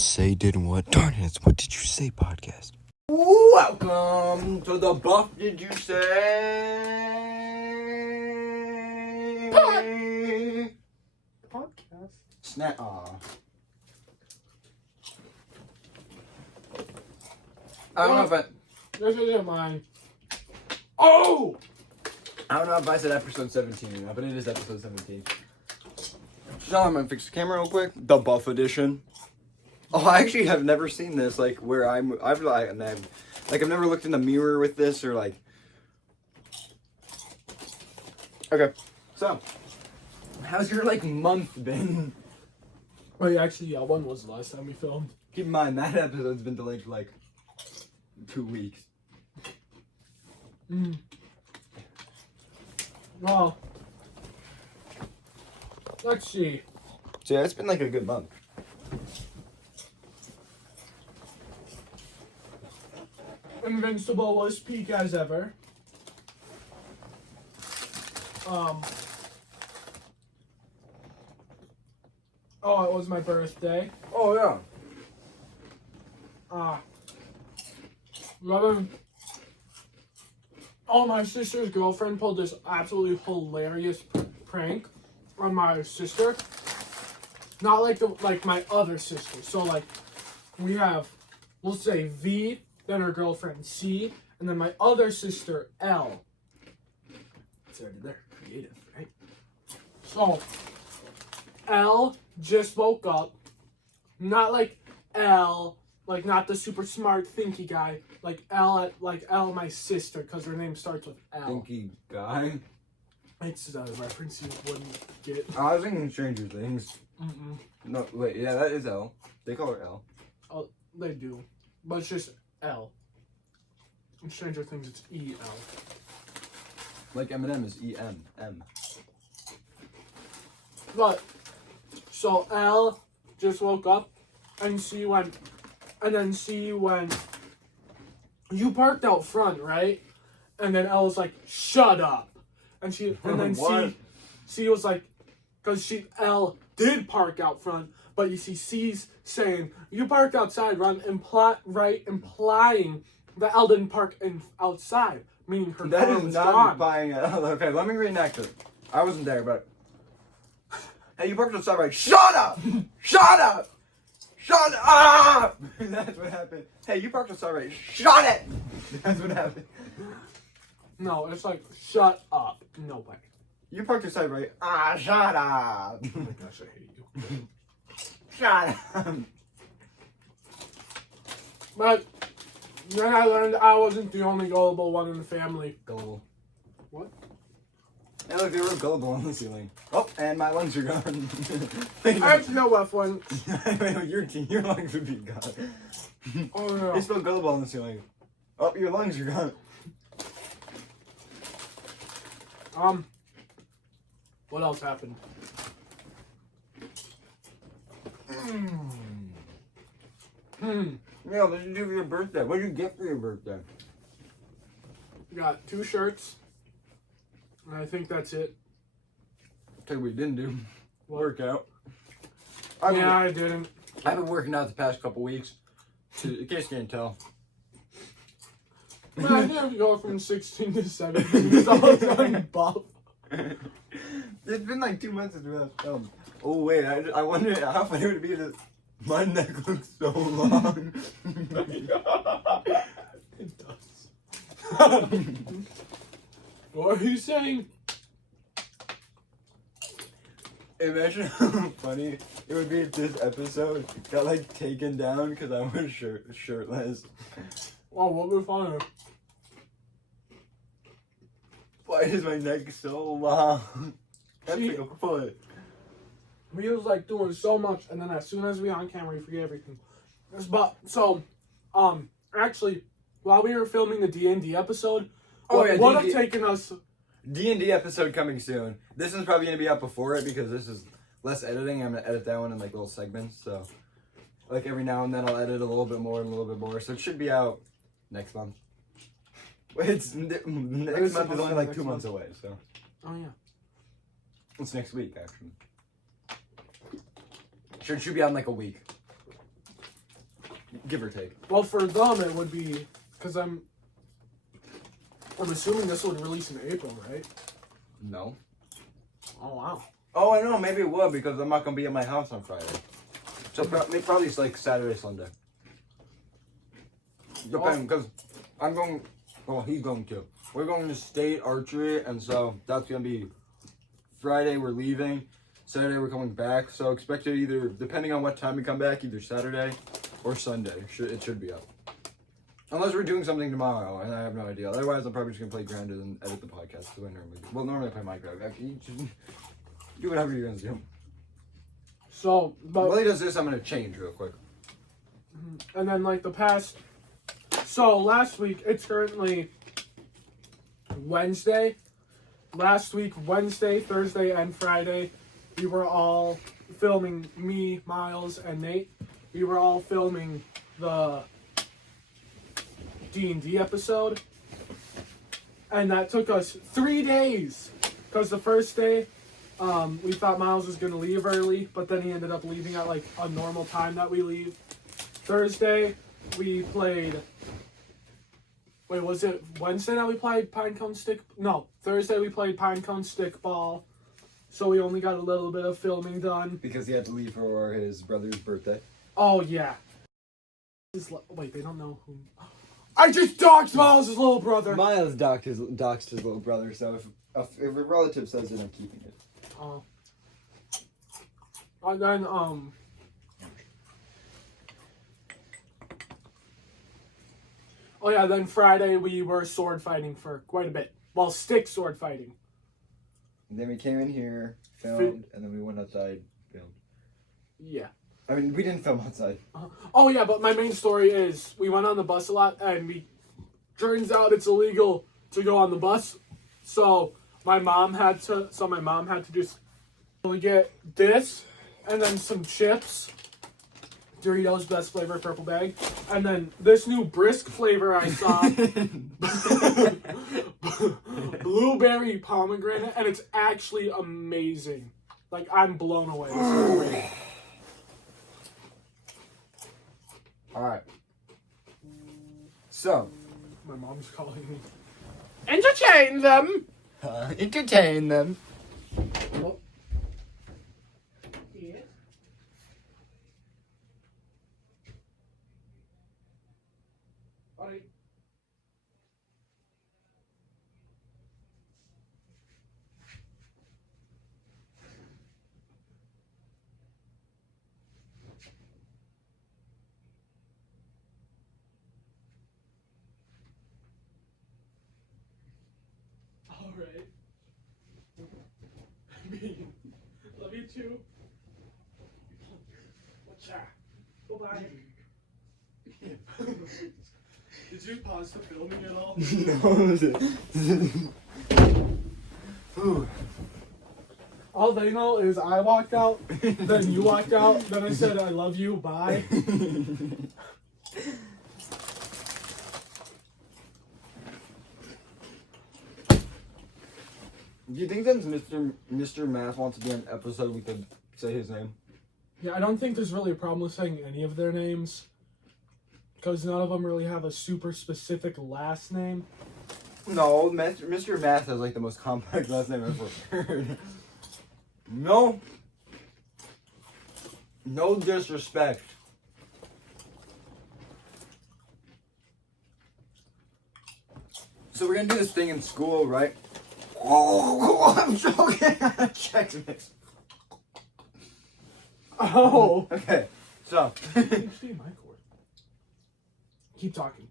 say didn't what? Darn it, it's What Did You Say podcast. Welcome to the Buff Did You Say Podcast. Snap. I don't know if I. This isn't mine. Oh! I don't know if I said episode 17 or not, but it is episode 17. So I'm gonna fix the camera real quick. The Buff edition. Oh, I actually have never seen this. Like where I've never looked in the mirror with this or like. Okay, so how's your like month been? Wait, actually, one was the last time we filmed. Keep in mind that episode's been delayed for like 2 weeks. Well, let's see. So yeah, it's been like a good month. Invincible was peak as ever. Oh, it was my birthday. Oh yeah. My sister's girlfriend pulled this absolutely hilarious prank on my sister. Not like my other sister. So like we have, we'll say V, then her girlfriend C, and then my other sister L. So they're creative, right? So L just woke up. Not like L, like not the super smart thinky guy. Like L, my sister, because her name starts with L. Thinky guy. It's a reference you wouldn't get. I was thinking Stranger Things. Mm-mm. No, wait, yeah, that is L. They call her L. Oh, they do, but it's just L. In Stranger Things, it's E-L. Like Eminem is E-M. M. But so L just woke up, and C went, you parked out front, right? And then L was like, shut up. And then What? C was like, because L did park out front, but you see C's saying, you parked outside, implying that L didn't park outside, meaning her That car is was not gone. buying L. Okay, let me reenact it. I wasn't there, but. Hey, you parked outside, right? Shut up! Shut up! Shut up! That's what happened. Hey, you parked outside, right? Shut it! That's what happened. No, it's like, shut up. No way. You parked outside, right? Shut up! Oh my gosh, I hate you. Shut up! But then I learned I wasn't the only gullible one in the family. Gullible. What? Hey, look, they were gullible on the ceiling. Oh, and my lungs are gone. I have no F1. your lungs would be gone. Oh no. They smell gullible on the ceiling. Oh, your lungs are gone. What else happened? Yeah, what did you do for your birthday? What did you get for your birthday? Got 2 shirts. And I think that's it. Tell you what you didn't do. What? Workout. Yeah, I didn't. I've been working out the past couple weeks. In case you can't tell. Man, I didn't go from 16 to 17 because I was on buff. It's been like 2 months since we last filmed. Oh wait, I wonder how funny it would be that my neck looks so long. It does. What are you saying? Imagine how funny it would be if this episode got like taken down because I was shirtless. Oh, what would be funny? Why is my neck so long? That's See- like a foot. We was like doing so much, and then as soon as we on camera, we forget everything. Actually, while we were filming the D&D episode, would have taken us. D&D episode coming soon. This is probably going to be out before it because this is less editing. I'm going to edit that one in like little segments. So like every now and then I'll edit a little bit more and a little bit more. So it should be out next month. Next month is only like 2 months away. So Oh yeah. it's next week actually. Sure, it should be out in like a week. give or take. Well, for them it would be because I'm assuming this would release in April, right? No. Oh wow. Oh, I know. Maybe it would because I'm not gonna be at my house on Friday. So probably it's like Saturday, Sunday. Depending, because I'm going. Well, he's going too. We're going to state archery, and so that's gonna be Friday. We're leaving. Saturday we're coming back. So expect it either, depending on what time we come back, either Saturday or Sunday. It should be up. Unless we're doing something tomorrow, and I have no idea. Otherwise, I'm probably just gonna play Grounded and edit the podcast the way I normally do. Well, normally I play Minecraft. Actually, just do whatever you're gonna do. So, but While he does this, I'm gonna change real quick. and then like the past. So last week it's currently Wednesday. Last week, Wednesday, Thursday, and Friday, we were all filming. Me, Miles, and Nate. We were all filming the D&D episode, and that took us 3 days. Because the first day, we thought Miles was gonna leave early, but then he ended up leaving at like a normal time that we leave. Thursday, we played. Wait, was it Wednesday that we played Pinecone Stick? No, Thursday we played Pinecone Stickball. So we only got a little bit of filming done. Because he had to leave for his brother's birthday. Oh yeah. Wait, they don't know who. I just doxed Miles' little brother. Miles doxed his little brother, so if a relative says it, I'm keeping it. Oh. And then Oh yeah, then Friday we were sword fighting for quite a bit. Well, stick sword fighting. And then we came in here, filmed, and then we went outside, filmed. Yeah. I mean, we didn't film outside. Oh yeah, but my main story is we went on the bus a lot, and turns out it's illegal to go on the bus. So my mom had to just get this, and then some chips. Doritos best flavor purple bag, and then this new brisk flavor I saw, blueberry pomegranate, and it's actually amazing. Like, I'm blown away. This is great. All right. So, My mom's calling me. Entertain them. entertain them. Oh. Yeah. Alright. Alright. Love you too. Whatcha? Bye-bye. Did you pause the filming at all? No. All they know is I walked out, then you walked out, then I said I love you, bye. Do you think since Mr. Math wants to be on an episode, we could say his name? Yeah, I don't think there's really a problem with saying any of their names. Because none of them really have a super specific last name. No, Mr. Math has like the most complex last name I've ever heard. No. No disrespect. So we're gonna do this thing in school, right? Oh, I'm joking. Check mix. Oh! Okay, so HDMI cord. Keep talking.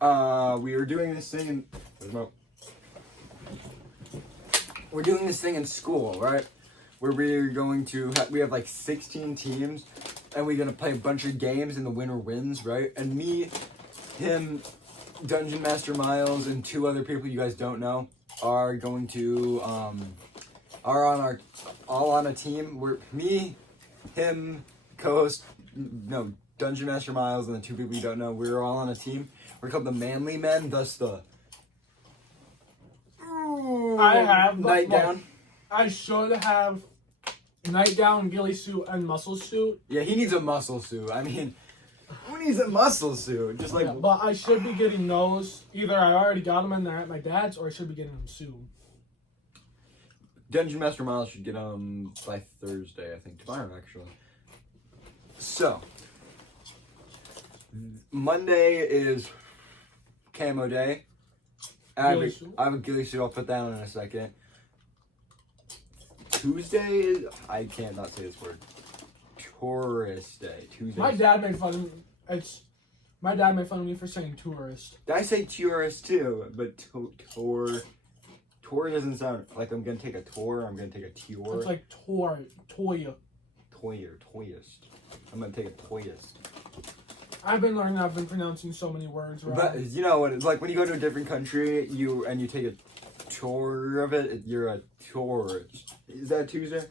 we were doing this thing in. We're doing this thing in school, right? Where we're going to we have like 16 teams, and we're gonna play a bunch of games, and the winner wins, right? And me, him, Dungeon Master Miles, and 2 other people you guys don't know are going to are on a team. We're me, him, co-host, no, Dungeon Master Miles, and the 2 people you don't know. We're all on a team. We're called the Manly Men, thus the I have Night Down. I should have Night Down, ghillie suit, and muscle suit. Yeah, he needs a muscle suit. I mean, Who needs a muscle suit? Just like Yeah, but I should be getting those. Either I already got them and they're at my dad's, or I should be getting them soon. Dungeon Master Miles should get them by Thursday, I think. Tomorrow, actually. So, Monday is camo day. I have a ghillie suit. I'll put that on in a second. Tuesday is, I can't not say this word. Tourist day. Tuesday. My dad made fun of me. My dad made fun of me for saying tourist. I say tourist too, but tour doesn't sound like I'm gonna take a tour. I'm gonna take a tour. It's like toy. Toyist. I'm gonna take a toyist. I've been learning. I've been pronouncing so many words wrong. But you know what? It's like when you go to a different country, you take a tour of it. You're a tourist. Is that Tuesday?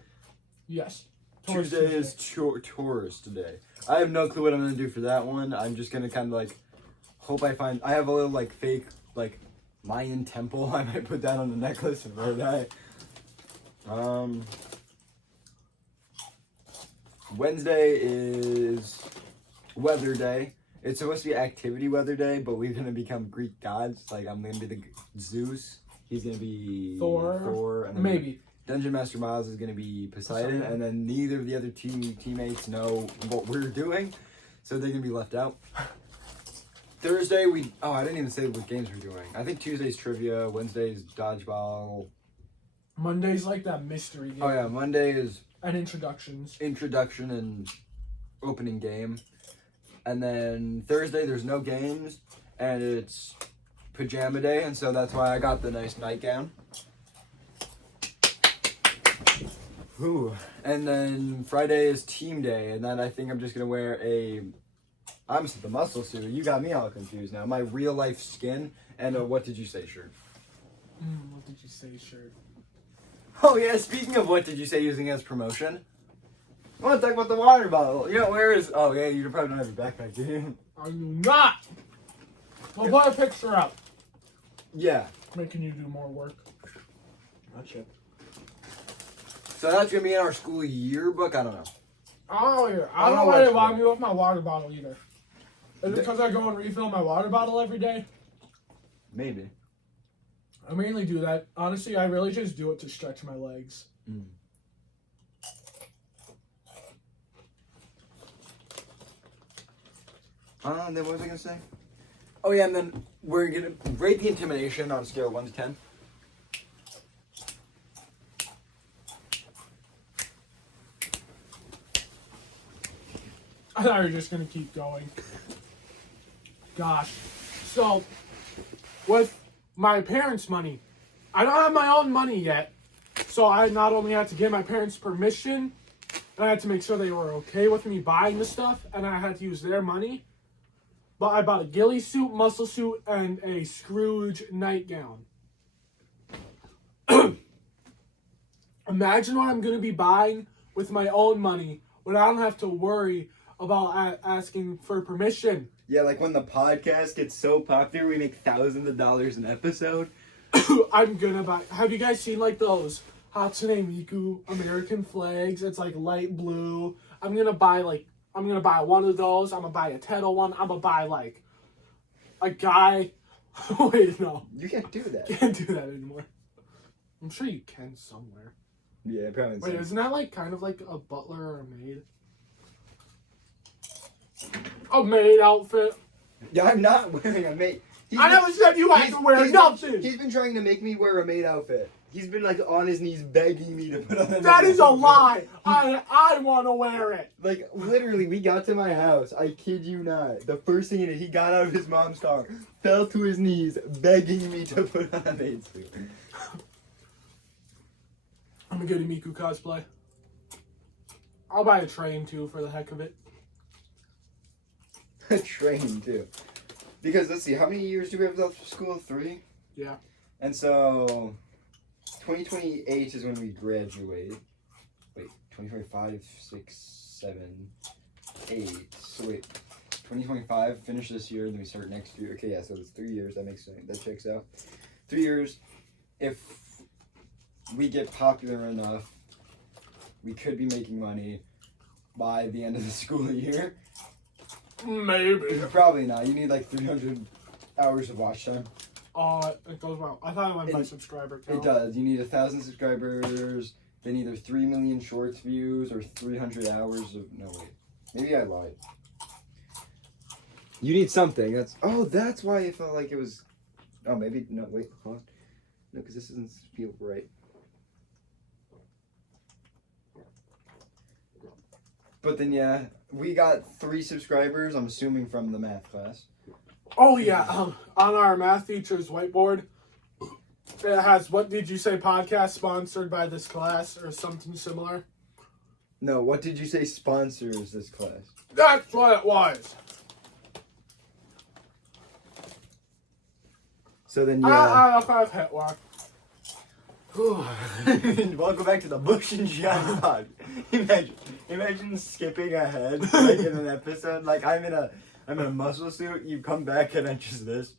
Yes. Tuesday is tourist day. I have no clue what I'm gonna do for that one. I'm just gonna kind of like hope I find. I have a little like fake like Mayan temple. I might put that on the necklace and wear that. Wednesday is weather day. It's supposed to be activity weather day, but we're gonna become Greek gods. Like I'm gonna be the Zeus. He's gonna be Thor, and then maybe. Dungeon Master Miles is gonna be Poseidon, and then neither of the other teammates know what we're doing, so they're gonna be left out. Thursday I didn't even say what games we're doing. I think Tuesday's trivia, Wednesday's dodgeball. Monday's like that mystery game. Oh yeah, Monday is and introduction and opening game. And then Thursday there's no games and it's pajama day, and so that's why I got the nice nightgown. Ooh. And then Friday is team day, and then I think I'm just gonna wear the muscle suit. You got me all confused now. My real life skin and a what did you say shirt. What did you say shirt? Oh yeah, speaking of what did you say using as promotion, I want to talk about the water bottle. You know, where is... Oh yeah, you probably don't have your backpack, do you? I do not! We'll put a picture up. Yeah. Making you do more work. Gotcha. So that's going to be in our school yearbook? I don't know. Oh yeah. I don't know why they want me with my water bottle either. Is it because I go and refill my water bottle every day? Maybe. I mainly do that. Honestly, I really just do it to stretch my legs. Mm. Then what was I going to say? Oh yeah, and then we're going to rate the intimidation on a scale of 1 to 10. I thought you were just going to keep going. Gosh. So, with my parents' money, I don't have my own money yet. So I not only had to get my parents' permission, and I had to make sure they were okay with me buying the stuff, and I had to use their money. But I bought a ghillie suit, muscle suit, and a Scrooge nightgown. Imagine what I'm going to be buying with my own money when I don't have to worry about asking for permission. Yeah, like when the podcast gets so popular, we make thousands of dollars an episode. I'm gonna buy... Have you guys seen, like, those Hatsune Miku American flags? It's, like, light blue. I'm gonna buy one of those. I'm gonna buy a Teto one. I'm gonna buy, like, a guy... Wait, no. You can't do that. Can't do that anymore. I'm sure you can somewhere. Yeah, probably. Wait, isn't that, like, kind of like a butler or a maid? A maid outfit. Yeah, I'm not wearing a maid. I never said you had to wear nothing. He's been trying to make me wear a maid outfit. He's been like on his knees begging me to put on a That maid is a outfit. lie. I want to wear it. Like literally, we got to my house. I kid you not. The first thing he got out of his mom's car, fell to his knees, begging me to put on a maid suit. I'm gonna get a Miku cosplay. I'll buy a train too for the heck of it. A train too. Because let's see, how many years do we have left for school? 3? Yeah. And so 2028 is when we graduate. Wait, 2025, 6, 7, 8. So wait, 2025, finish this year, then we start next year. Okay, yeah, so it's 3 years. That checks out. 3 years. If we get popular enough, we could be making money by the end of the school year. Maybe. Probably not. You need like 300 hours of watch time. It goes well. I thought it went by subscriber count. It does. You need 1,000 subscribers, then either 3 million shorts views or 300 hours of. No wait, maybe I lied. You need something. That's why it felt like it was. Oh, maybe no. Wait, hold on. No, because this doesn't feel right. But then yeah, we got 3 subscribers. I'm assuming from the math class. Oh yeah, on our math teacher's whiteboard, it has "What did you say?" podcast sponsored by this class or something similar. No, what did you say sponsors this class? That's what it was. So then yeah. I've hit one. Welcome back to the Bush and John pod. Imagine skipping ahead like in an episode. Like I'm in a muscle suit. You come back and I just this.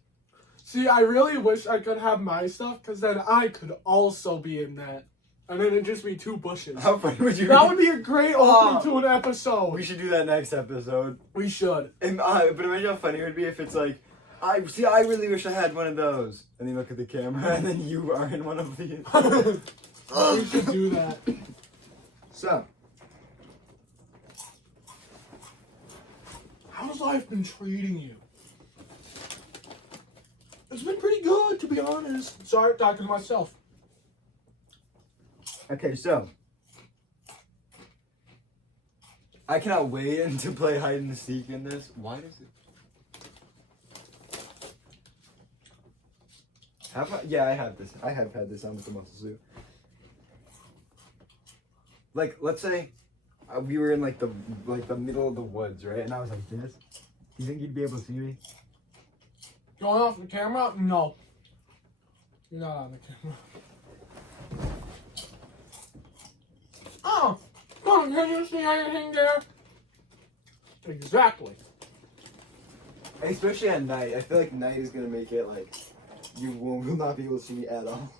See, I really wish I could have my stuff, because then I could also be in that. And then it'd just be 2 bushes. How funny would you? That would be a great opening to an episode. We should do that next episode. We should. And, but imagine how funny it would be if it's like, I really wish I had one of those. And you look at the camera and then you are in one of these. We should do that. So. How's life been treating you? It's been pretty good, to be honest. Sorry, talking to myself. Okay, so. I cannot wait to play hide and seek in this. Why does it? I have this. I have had this on with the muscle suit. Like, let's say we were in like the middle of the woods, right? And I was like this. Do you think you'd be able to see me? Going off the camera? No. You're not on the camera. Oh! Come on, can you see anything there? Exactly. Especially at night. I feel like night is gonna make it like you will not be able to see me at all.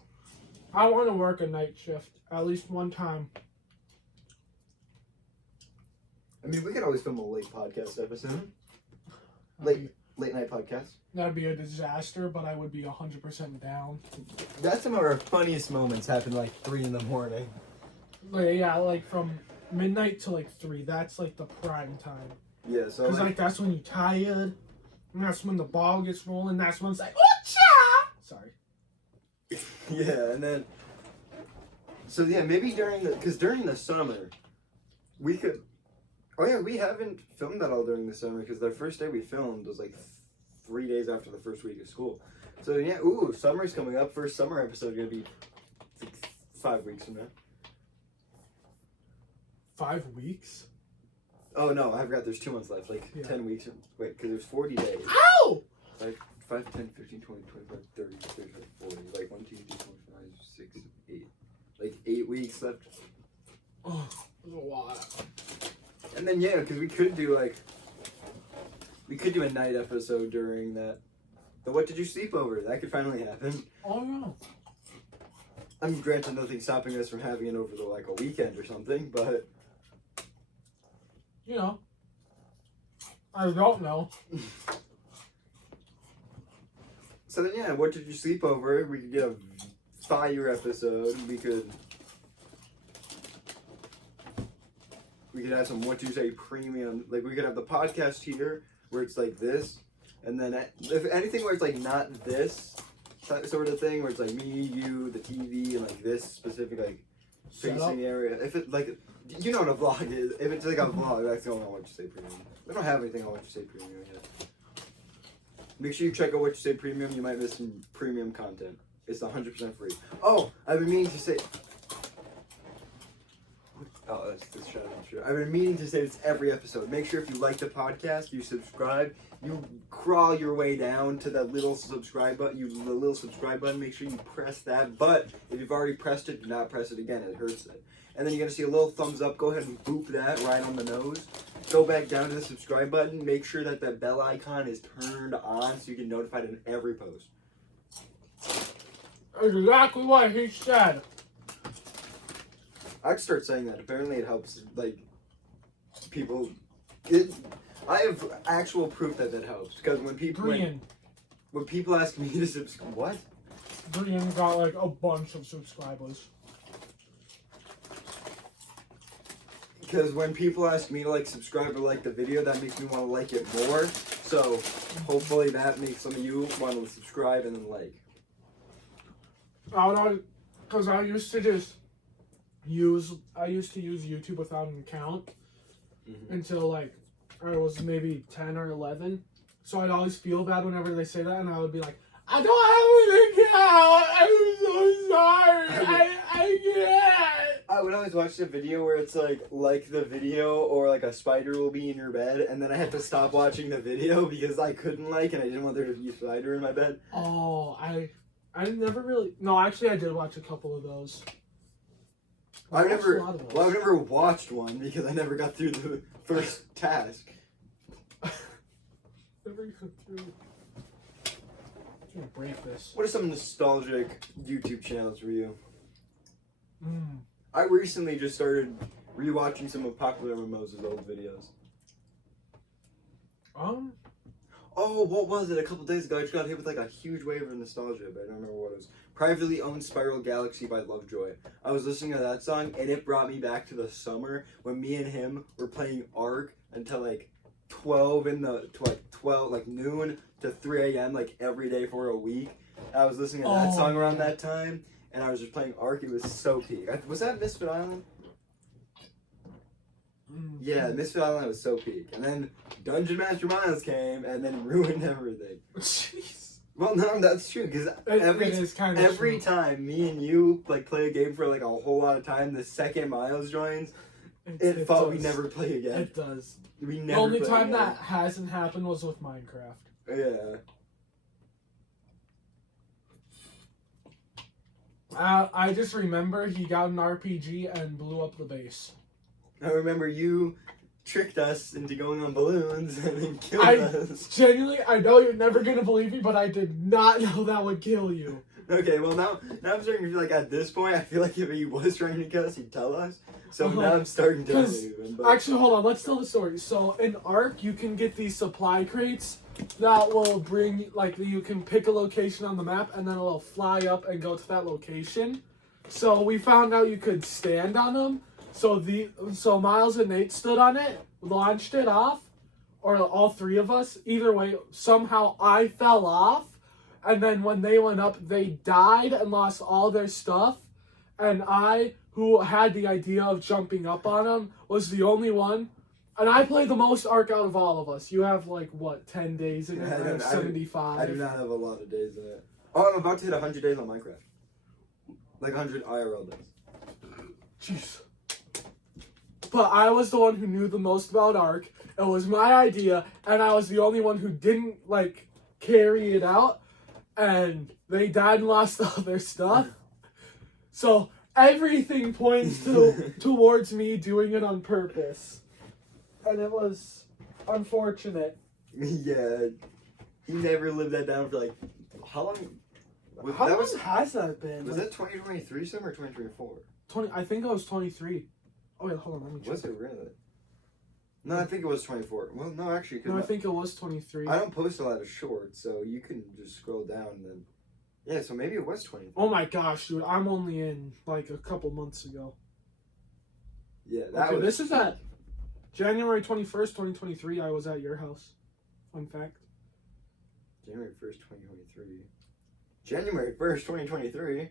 I want to work a night shift at least one time. I mean, we could always film a late podcast episode. Late night podcast. That'd be a disaster, but I would be 100% down. That's some of our funniest moments happen like 3 in the morning. Like from midnight to like 3. That's like the prime time. Yeah, so Because like that's when you're tired. And that's when the ball gets rolling. That's when it's like, ooh-cha! Sorry. yeah, and then so yeah, maybe during the summer we could. Oh yeah, we haven't filmed that all during the summer because the first day we filmed was like 3 days after the first week of school. So yeah, summer's coming up. First summer episode gonna be 5 weeks from now. 5 weeks? Oh no, I forgot. There's 2 months left. Like 10 weeks. Wait, because there's 40 days. Ow! Like 5, 10, 15, 20, 25, 30, 35, 40. Like 1, 2, 3, 4, 5, 6, 8. Like 8 weeks left. Oh, that's a lot. And then yeah, because we could do a night episode during that. The what did you sleep over? That could finally happen. Oh no. I mean, granted, nothing's stopping us from having it over a weekend or something, but you know, I don't know. So then yeah, what did you sleep over? We could get a fire episode. We could have some What You Say premium. Like we could have the podcast here where it's like this, and then if anything where it's like not this sort of thing where it's like me, you, the TV, and like this specific like facing area. If it like you know what a vlog is. If it's like a vlog, that's going on What You Say premium. We don't have anything on What You Say premium yet. Make sure you check out What You Say premium. You might miss some premium content. It's 100% free. Oh, I've been meaning to say. Oh, that's shout out. I've been meaning to say this every episode. Make sure if you like the podcast, you subscribe. You crawl your way down to that little subscribe button. The little subscribe button. Make sure you press that. But if you've already pressed it, do not press it again. It hurts it. And then you're gonna see a little thumbs up. Go ahead and boop that right on the nose. Go back down to the subscribe button. Make sure that that bell icon is turned on so you get notified in every post. Exactly what he said. I'd start saying that. Apparently, it helps like people. I have actual proof that helps because when Brian. people ask me to subscribe, what? Brian got like a bunch of subscribers. Because when people ask me to like subscribe or like the video, that makes me want to like it more. So hopefully that makes some of you want to subscribe and then like. Because I used to use YouTube without an account until like I was maybe 10 or 11. So I'd always feel bad whenever they say that, and I would be like, I don't have an account. I'm so sorry. I can't. I would always watch the video where it's like the video or like a spider will be in your bed, and then I had to stop watching the video because I couldn't and I didn't want there to be a spider in my bed. Oh, I never really. No, actually, I did watch a couple of those. I've never watched one because I never got through the first task. Never got through. I'm gonna break this. What are some nostalgic YouTube channels for you? Mm. I recently just started rewatching some of Popular Mimosa's old videos. Oh, what was it? A couple days ago, I just got hit with like a huge wave of nostalgia, but I don't remember what it was. Privately Owned Spiral Galaxy by Lovejoy. I was listening to that song, and it brought me back to the summer when me and him were playing Ark until like 12 noon to 3 a.m. like every day for a week. I was listening to that song around that time, and I was just playing Ark. It was so peak. Was that Misfit Island? Yeah, Misfit Island was so peak. And then Dungeon Master Miles came and then ruined everything. Jeez. Well, no, that's true, because every time me and you like play a game for like a whole lot of time, the second Miles joins, it thought we never play again. It does. We never. The only play time again. that hasn't happened was with Minecraft. Yeah. I just remember he got an RPG and blew up the base. I remember you tricked us into going on balloons and then killed us. Genuinely, I know you're never gonna believe me, but I did not know that would kill you. Okay, well now I'm starting to feel like at this point, I feel like if he was trying to kill us, he'd tell us. So now I'm starting to believe him. Actually, hold on, let's tell the story. So in Ark, you can get these supply crates that will bring, like, you can pick a location on the map and then it'll fly up and go to that location. So we found out you could stand on them. So Miles and Nate stood on it, launched it off, or all three of us. Either way, somehow I fell off, and then when they went up, they died and lost all their stuff. And I, who had the idea of jumping up on them, was the only one. And I played the most Ark out of all of us. You have like what, 10 days in it? I have 75. I do not have a lot of days in it. Oh, I'm about to hit 100 days on Minecraft. Like 100 IRL days. Jeez. But I was the one who knew the most about Ark. It was my idea, and I was the only one who didn't, like, carry it out. And they died and lost all their stuff. So everything points towards me doing it on purpose. And it was unfortunate. Yeah. He never lived that down for, like, how long? How long has that been? Was that 2023 summer or 2024? I think it was 23. Oh, wait, hold on, let me check. Was it really? No, I think it was 24. Well, no, actually. No, I think it was 23. I don't post a lot of shorts, so you can just scroll down and then... Yeah, so maybe it was 23. Oh my gosh, dude, I'm only in, like, a couple months ago. Yeah, that was... This is at January 21st, 2023, I was at your house. Fun fact. January 1st, 2023. January 1st, 2023?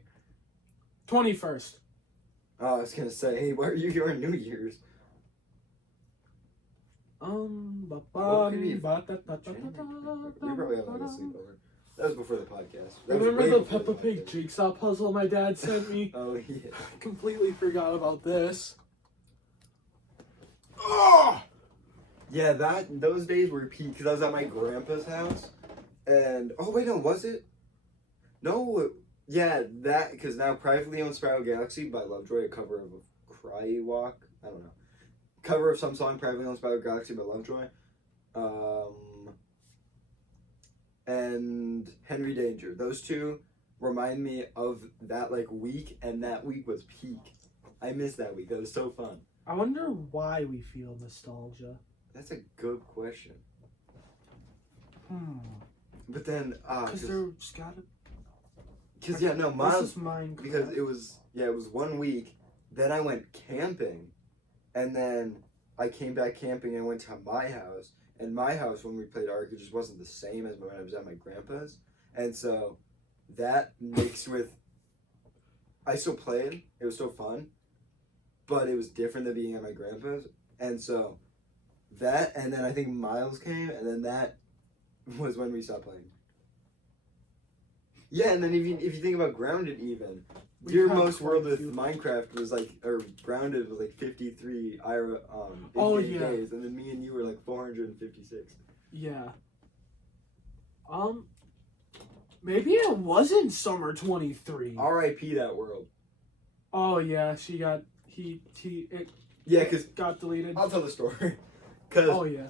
21st. Oh, I was gonna say, hey, why are you here on New Year's? You probably have like a sleepover. That was before the podcast. Remember the Peppa Pig jigsaw puzzle my dad sent me? Oh, yeah. Completely forgot about this. Oh! Yeah, those days were peak because I was at my grandpa's house, and oh wait, no, was it? No, yeah, that because now Privately Owned Spiral Galaxy by Lovejoy, a cover of Cry Walk. I don't know, cover of some song Privately Owned Spiral Galaxy by Lovejoy, and Henry Danger. Those two remind me of that like week, and that week was peak. I missed that week. That was so fun. I wonder why we feel nostalgia. That's a good question. Hmm. But then, Because there's gotta. because yeah, no, This Miles, is Minecraft. because it was 1 week. Then I went camping, and then I came back camping and went to my house. And my house, when we played Ark, it just wasn't the same as when I was at my grandpa's. And so that mixed with, I still played. It was still fun, but it was different than being at my grandpa's. And so that, and then I think Miles came, and then that was when we stopped playing. Yeah, and then if you think about Grounded, even We've your had most quite world a with few. Minecraft was like, or Grounded was like 53 in-game yeah. days, and then me and you were like 456. Yeah. Maybe it wasn't summer 23. R.I.P. that world. Oh yeah, she got it Yeah, because got deleted. I'll tell the story. Because Oh yeah.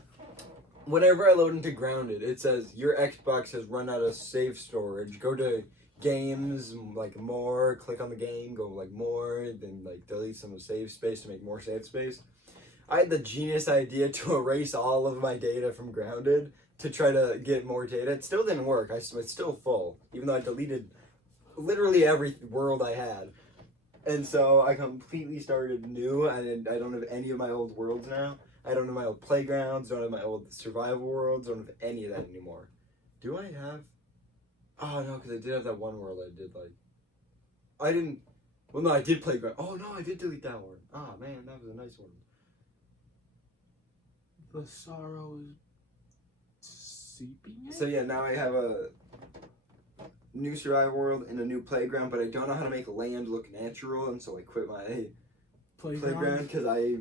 whenever I load into Grounded, it says your Xbox has run out of save storage. Go to games, like more, click on the game, go like more, then like delete some save space to make more save space. I had the genius idea to erase all of my data from Grounded to try to get more data. It still didn't work. It's still full, even though I deleted literally every world I had. And so I completely started new, and I don't have any of my old worlds now. I don't have my old playgrounds, don't have my old survival worlds, don't have any of that anymore. Do I have? Oh no, because I did have that one world I did like. I didn't. Well, no, I did playground. Oh no, I did delete that one. Oh man, that was a nice one. The sorrow is seeping in? So yeah, now I have a new survival world and a new playground, but I don't know how to make land look natural, and so I quit my playground because I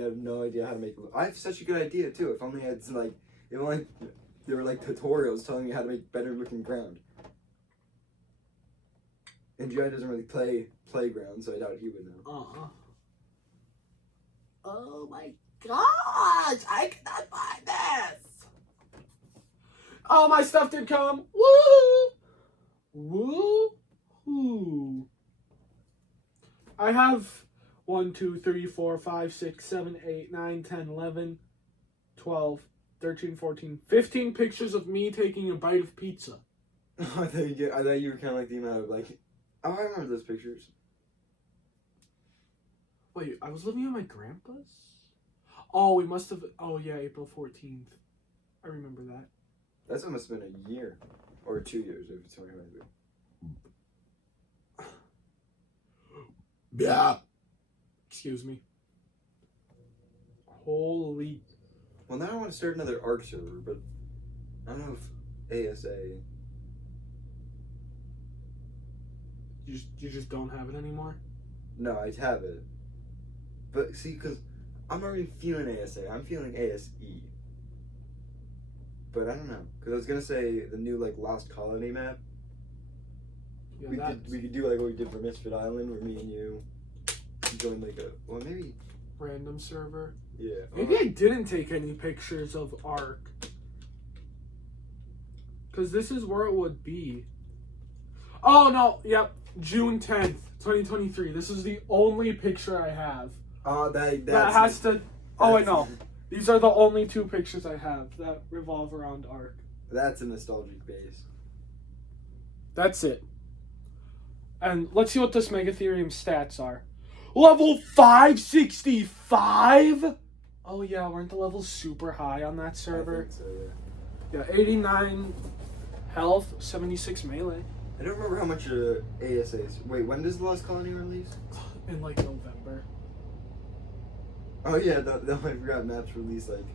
have no idea how to make it look. I have such a good idea too. If only I had like, if only there were like tutorials telling me how to make better looking ground. And Jai doesn't really play playground, so I doubt he would know. Oh my gosh! I cannot find this! Oh, my stuff did come! Woo! Woo! I have 1, 2, 3, 4, 5, 6, 7, 8, 9, 10, 11, 12, 13, 14, 15 pictures of me taking a bite of pizza. I thought you were kind of like the amount of like, oh, I remember those pictures. Wait, I was living at my grandpa's? Oh, we must have. Oh, yeah, April 14th. I remember that. That's almost been a year. Or 2 years if it's 2023. Yeah. Excuse me. Holy. Well, now I want to start another Ark server, but I don't know if ASA. You just don't have it anymore? No, I have it. But see, because I'm already feeling ASA. I'm feeling ASE. But I don't know. Because I was going to say the new, like, Lost Colony map. Yeah, we could do, like, what we did for Misfit Island, where me and you joined, like, a... Well, maybe... random server. Yeah. Maybe I didn't take any pictures of Ark. Because this is where it would be. Oh, no. Yep. June 10th, 2023. This is the only picture I have. That has to... Oh, wait, no. These are the only 2 pictures I have that revolve around Ark. That's a nostalgic base. That's it. And let's see what this Megatherium stats are. Level 565? Oh yeah, weren't the levels super high on that server? I think so, yeah. Yeah, 89 health, 76 melee. I don't remember how much ASA is. Wait, when does the Lost Colony release? In like November. Oh yeah, I forgot maps release like...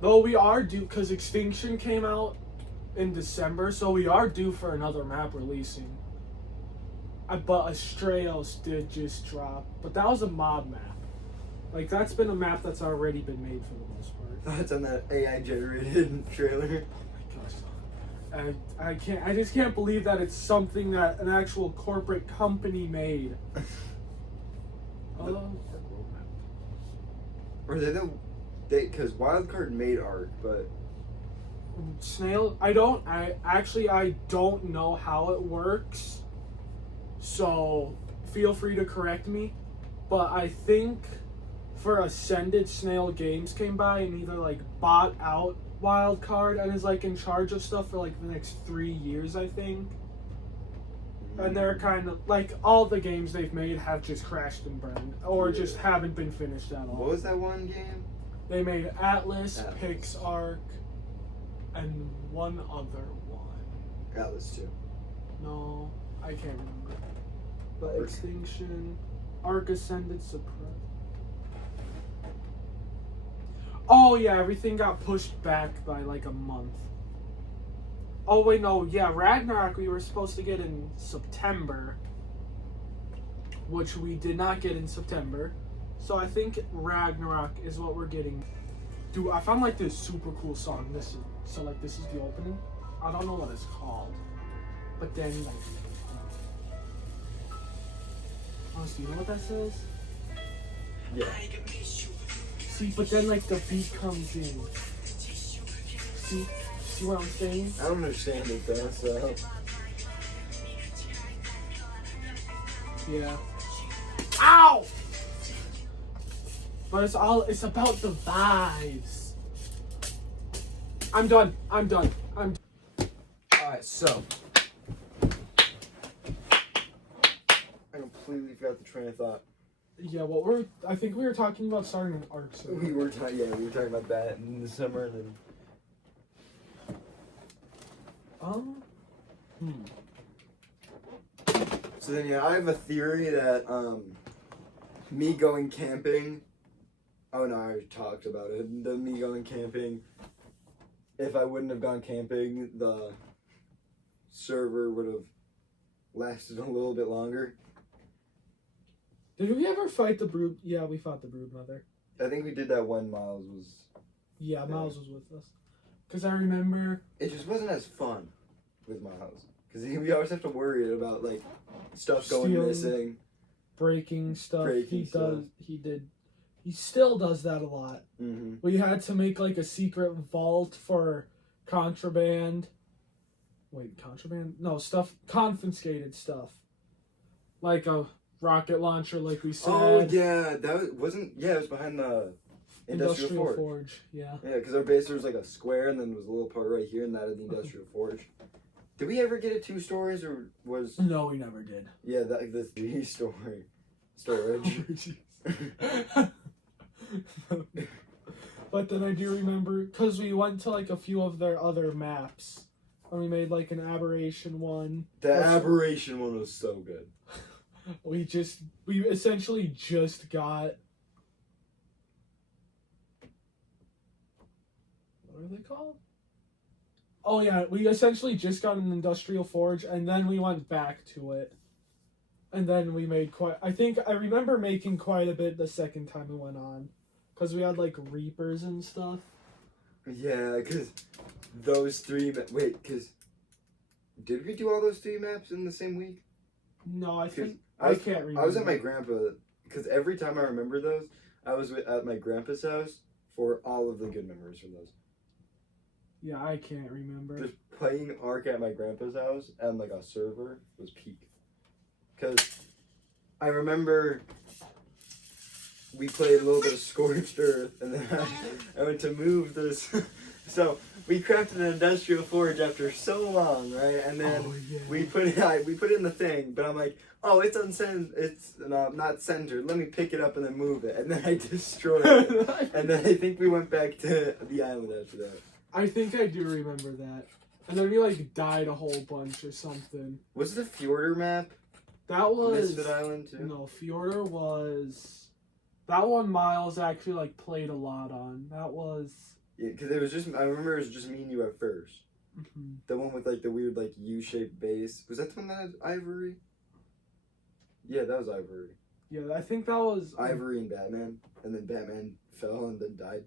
Though we are due, because Extinction came out in December, so we are due for another map releasing. But Astraeos did just drop. But that was a mod map. Like, that's been a map that's already been made for the most part. Thoughts on that AI generated trailer? Oh my gosh. I just can't believe that it's something that an actual corporate company made. Or because Wildcard made Ark, but Snail, I don't know how it works. So feel free to correct me. But I think for Ascended, Snail Games came by and either like bought out Wildcard and is like in charge of stuff for like the next 3 years, I think. And they're kind of like all the games they've made have just crashed and burned, or just haven't been finished at all. What was that one game? They made Atlas, PixARK, and one other one. Atlas 2. No, I can't remember. But Ark. Extinction, Ark Ascended, Surprise. Oh yeah, everything got pushed back by like a month. Oh wait, no, yeah, Ragnarok we were supposed to get in September, which we did not get in September. So I think Ragnarok is what we're getting. Dude, I found like this super cool song. This is the opening. I don't know what it's called, but then like, honestly, you know what that says? Yeah. See, but then like the beat comes in. See what I'm saying? I don't understand it though, so. Yeah. Ow! But it's about the vibes. I'm done. Alright, so. I completely forgot the train of thought. Yeah, I think we were talking about starting an art server. We were talking about that in the summer and then. So then, yeah, I have a theory that, me going camping. Oh no, I already talked about it. The me going camping. If I wouldn't have gone camping, the server would have lasted a little bit longer. Did we ever fight the brood? Yeah, we fought the brood mother. I think we did that when Miles was. Yeah, Miles was with us. Because I remember. It just wasn't as fun with Miles. Because we always have to worry about, like, stuff going Stealing, missing. Breaking stuff. He still does that a lot. Mm-hmm. We had to make, like, a secret vault for contraband. Wait, contraband? No, confiscated stuff. Like a rocket launcher, like we said. Oh, yeah. It was behind the Industrial Forge. Yeah. Yeah, because our base was like a square, and then there was a little part right here, and that had the Industrial Forge. Did we ever get it 2 stories, or was... No, we never did. Yeah, the 3-story storage. But then I do remember, because we went to like a few of their other maps, and we made like an Aberration one. The Aberration one was so good. We essentially just got... What are they called? Oh yeah, we essentially just got an Industrial Forge, and then we went back to it. And then we made I remember making quite a bit the second time we went on. Because we had like Reapers and stuff. Yeah, because those 3... Wait, because... Did we do all those 3 maps in the same week? No, I can't remember. I was at my grandpa, because every time I remember those, I was at my grandpa's house for all of the good memories from those. Yeah, I can't remember. Just playing Ark at my grandpa's house and like a server was peak. Because I remember we played a little bit of Scorched Earth, and then I went to move this. So we crafted an Industrial Forge after so long, right? And then we put it in the thing, but I'm like, oh, it's not centered. Let me pick it up and then move it, and then I destroyed it. And then I think we went back to the island after that. I think I do remember that. And then we like died a whole bunch or something. Was it a Fjorder map? That was Misfit Island too. No, Fjorder was that one. Miles actually like played a lot on. That was because it was just. I remember it was just me and you at first. Mm-hmm. The one with like the weird like U-shaped base. Was that the one that had Ivory? Yeah, that was Ivory. Yeah, I think that was Ivory and Batman, and then Batman fell and then died.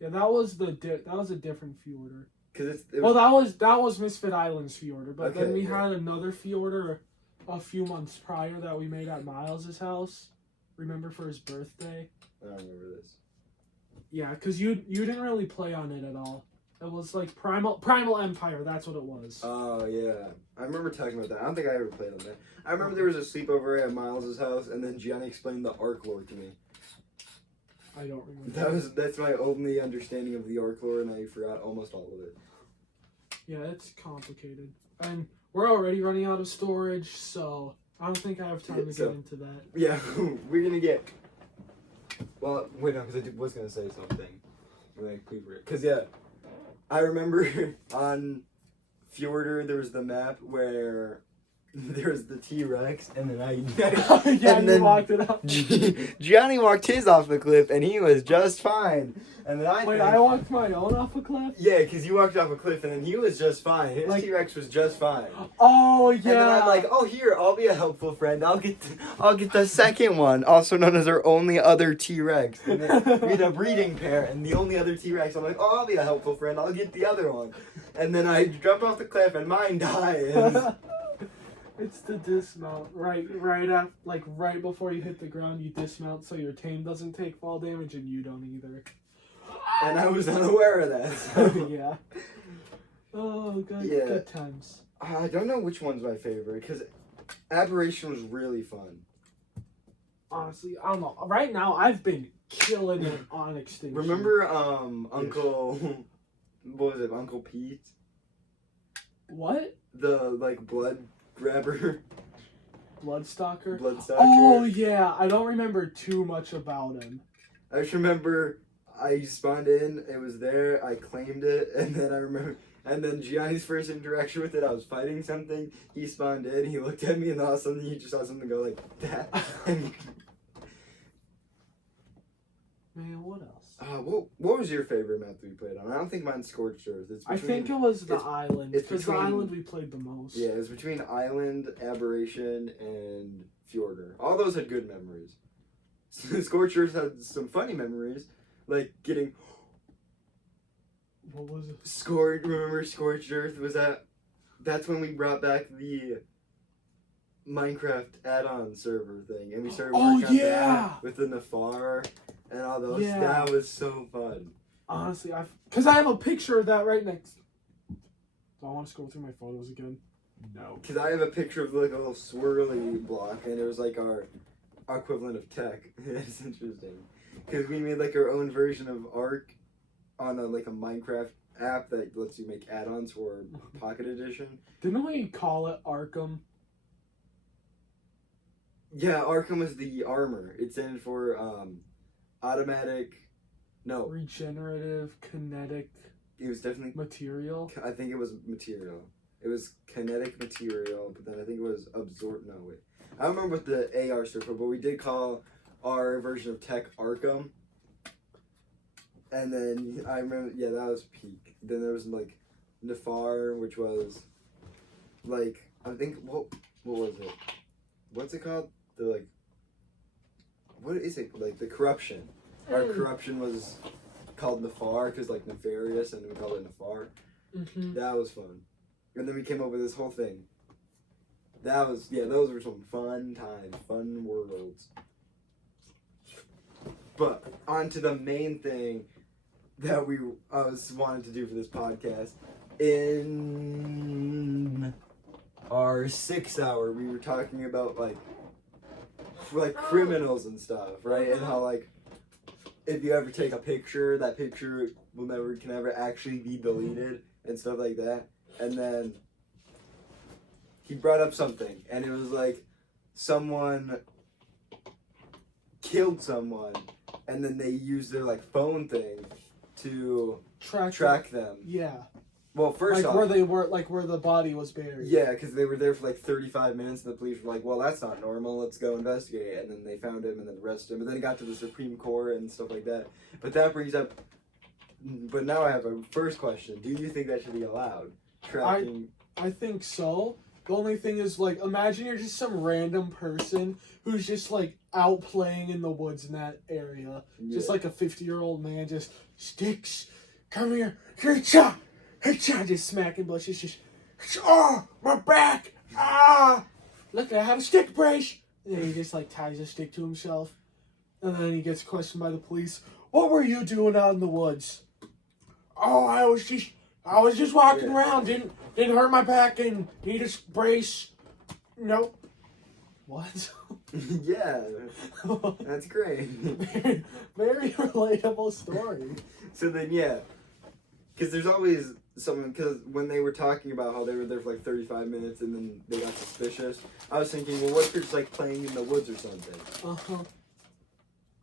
Yeah, that was a different Fjorder. Because that was Misfit Island's Fjorder, but Okay, then we had another Fjorder a few months prior that we made at Miles's house. Remember, for his birthday? I don't remember this. Yeah, because you didn't really play on it at all. It was like Primal Empire. That's what it was. Oh yeah, I remember talking about that. I don't think I ever played on that. I remember there was a sleepover at Miles's house, and then Gianni explained the Ark lore to me. I don't remember. That's my only understanding of the Ark lore, and I forgot almost all of it. Yeah, it's complicated. And we're already running out of storage, so I don't think I have time to get into that. Yeah, we're gonna get. Well, wait, no, because I was gonna say something. Because yeah, I remember on Fjordur there was the map where there's the T-Rex, and then Yeah, and you then walked it up. Gianni walked his off the cliff, and he was just fine. And then I walked my own off a cliff? Yeah, because you walked off a cliff, and then he was just fine. His T-Rex was just fine. Oh, yeah. And then I'm like, oh, here, I'll be a helpful friend. I'll get the second one, also known as our only other T-Rex. And then we had a breeding pair, and the only other T-Rex. I'm like, oh, I'll be a helpful friend. I'll get the other one. And then I jumped off the cliff, and mine dies. It's the dismount. Right before you hit the ground, you dismount so your tame doesn't take fall damage, and you don't either. And I was unaware of that. So. Yeah. Oh, God. Yeah. Good times. I don't know which one's my favorite, because Aberration was really fun. Honestly, I don't know. Right now, I've been killing it on Extinction. Remember Uncle... What was it? Uncle Pete? What? The, blood grabber? Bloodstalker? Bloodstalker. Oh, yeah. I don't remember too much about him. I just remember I spawned in, it was there, I claimed it, and then Gianni's first interaction with it, I was fighting something, he spawned in, he looked at me, and all of a sudden he just saw something go like that. Man, what else? What was your favorite map that we played on? I don't think mine's Scorched Earth. I think it was the island, because the island we played the most. Yeah, it was between Island, Aberration, and Fjordur. All those had good memories. Scorched Earth had some funny memories, like getting... What was it? Remember Scorched Earth? That's when we brought back the Minecraft add-on server thing, and we started working on that with the Nafar and all those. Yeah. That was so fun. Honestly, because I have a picture of that right next. Do I want to scroll through my photos again? No. Because I have a picture of like a little swirly block, and it was like our equivalent of tech. It's interesting. Because we made like our own version of Ark on a Minecraft app that lets you make add-ons for Pocket Edition. Didn't we call it Arkham? Yeah, Arkham was the armor. It stands for regenerative kinetic. It was definitely material. I think it was material. It was kinetic material, but then I think it was absorb. No, wait. I don't remember what the AR stood for, but we did call our version of tech Arkham. And then I remember, yeah, that was peak. Then there was Nafar, which was I think what was it? What's it called? What is it? The corruption. Our corruption was called Nafar because nefarious, and we called it Nafar. Mm-hmm. That was fun. And then we came up with this whole thing. Those were some fun times, fun worlds. But on to the main thing that I was wanting to do for this podcast. In our 6 hour, we were talking about criminals and stuff, right? And how if you ever take a picture, that picture can never actually be deleted and stuff like that. And then he brought up something, and it was someone killed someone, and then they used their phone thing to track them. Yeah. Well, first off, where they were, where the body was buried. Yeah, because they were there for 35 minutes, and the police were like, "Well, that's not normal. Let's go investigate." And then they found him, and then arrested him. And then it got to the Supreme Court and stuff like that. But that brings up. But now I have a first question: do you think that should be allowed? Tracking. I think so. The only thing is, imagine you're just some random person who's just, out playing in the woods in that area. Yeah. Just a 50-year-old man, just, sticks, come here, hitcha, just smacking bushes, just, oh, my back, look, I have a stick brace. And then he just, ties a stick to himself. And then he gets questioned by the police. What were you doing out in the woods? Oh, I was just walking around, didn't hurt my back and need a brace. Nope. What? Yeah, that's great. Very relatable story. So then, yeah, because there's always someone. Because when they were talking about how they were there for like 35 minutes and then they got suspicious, I was thinking, well, what if they're just like playing in the woods or something?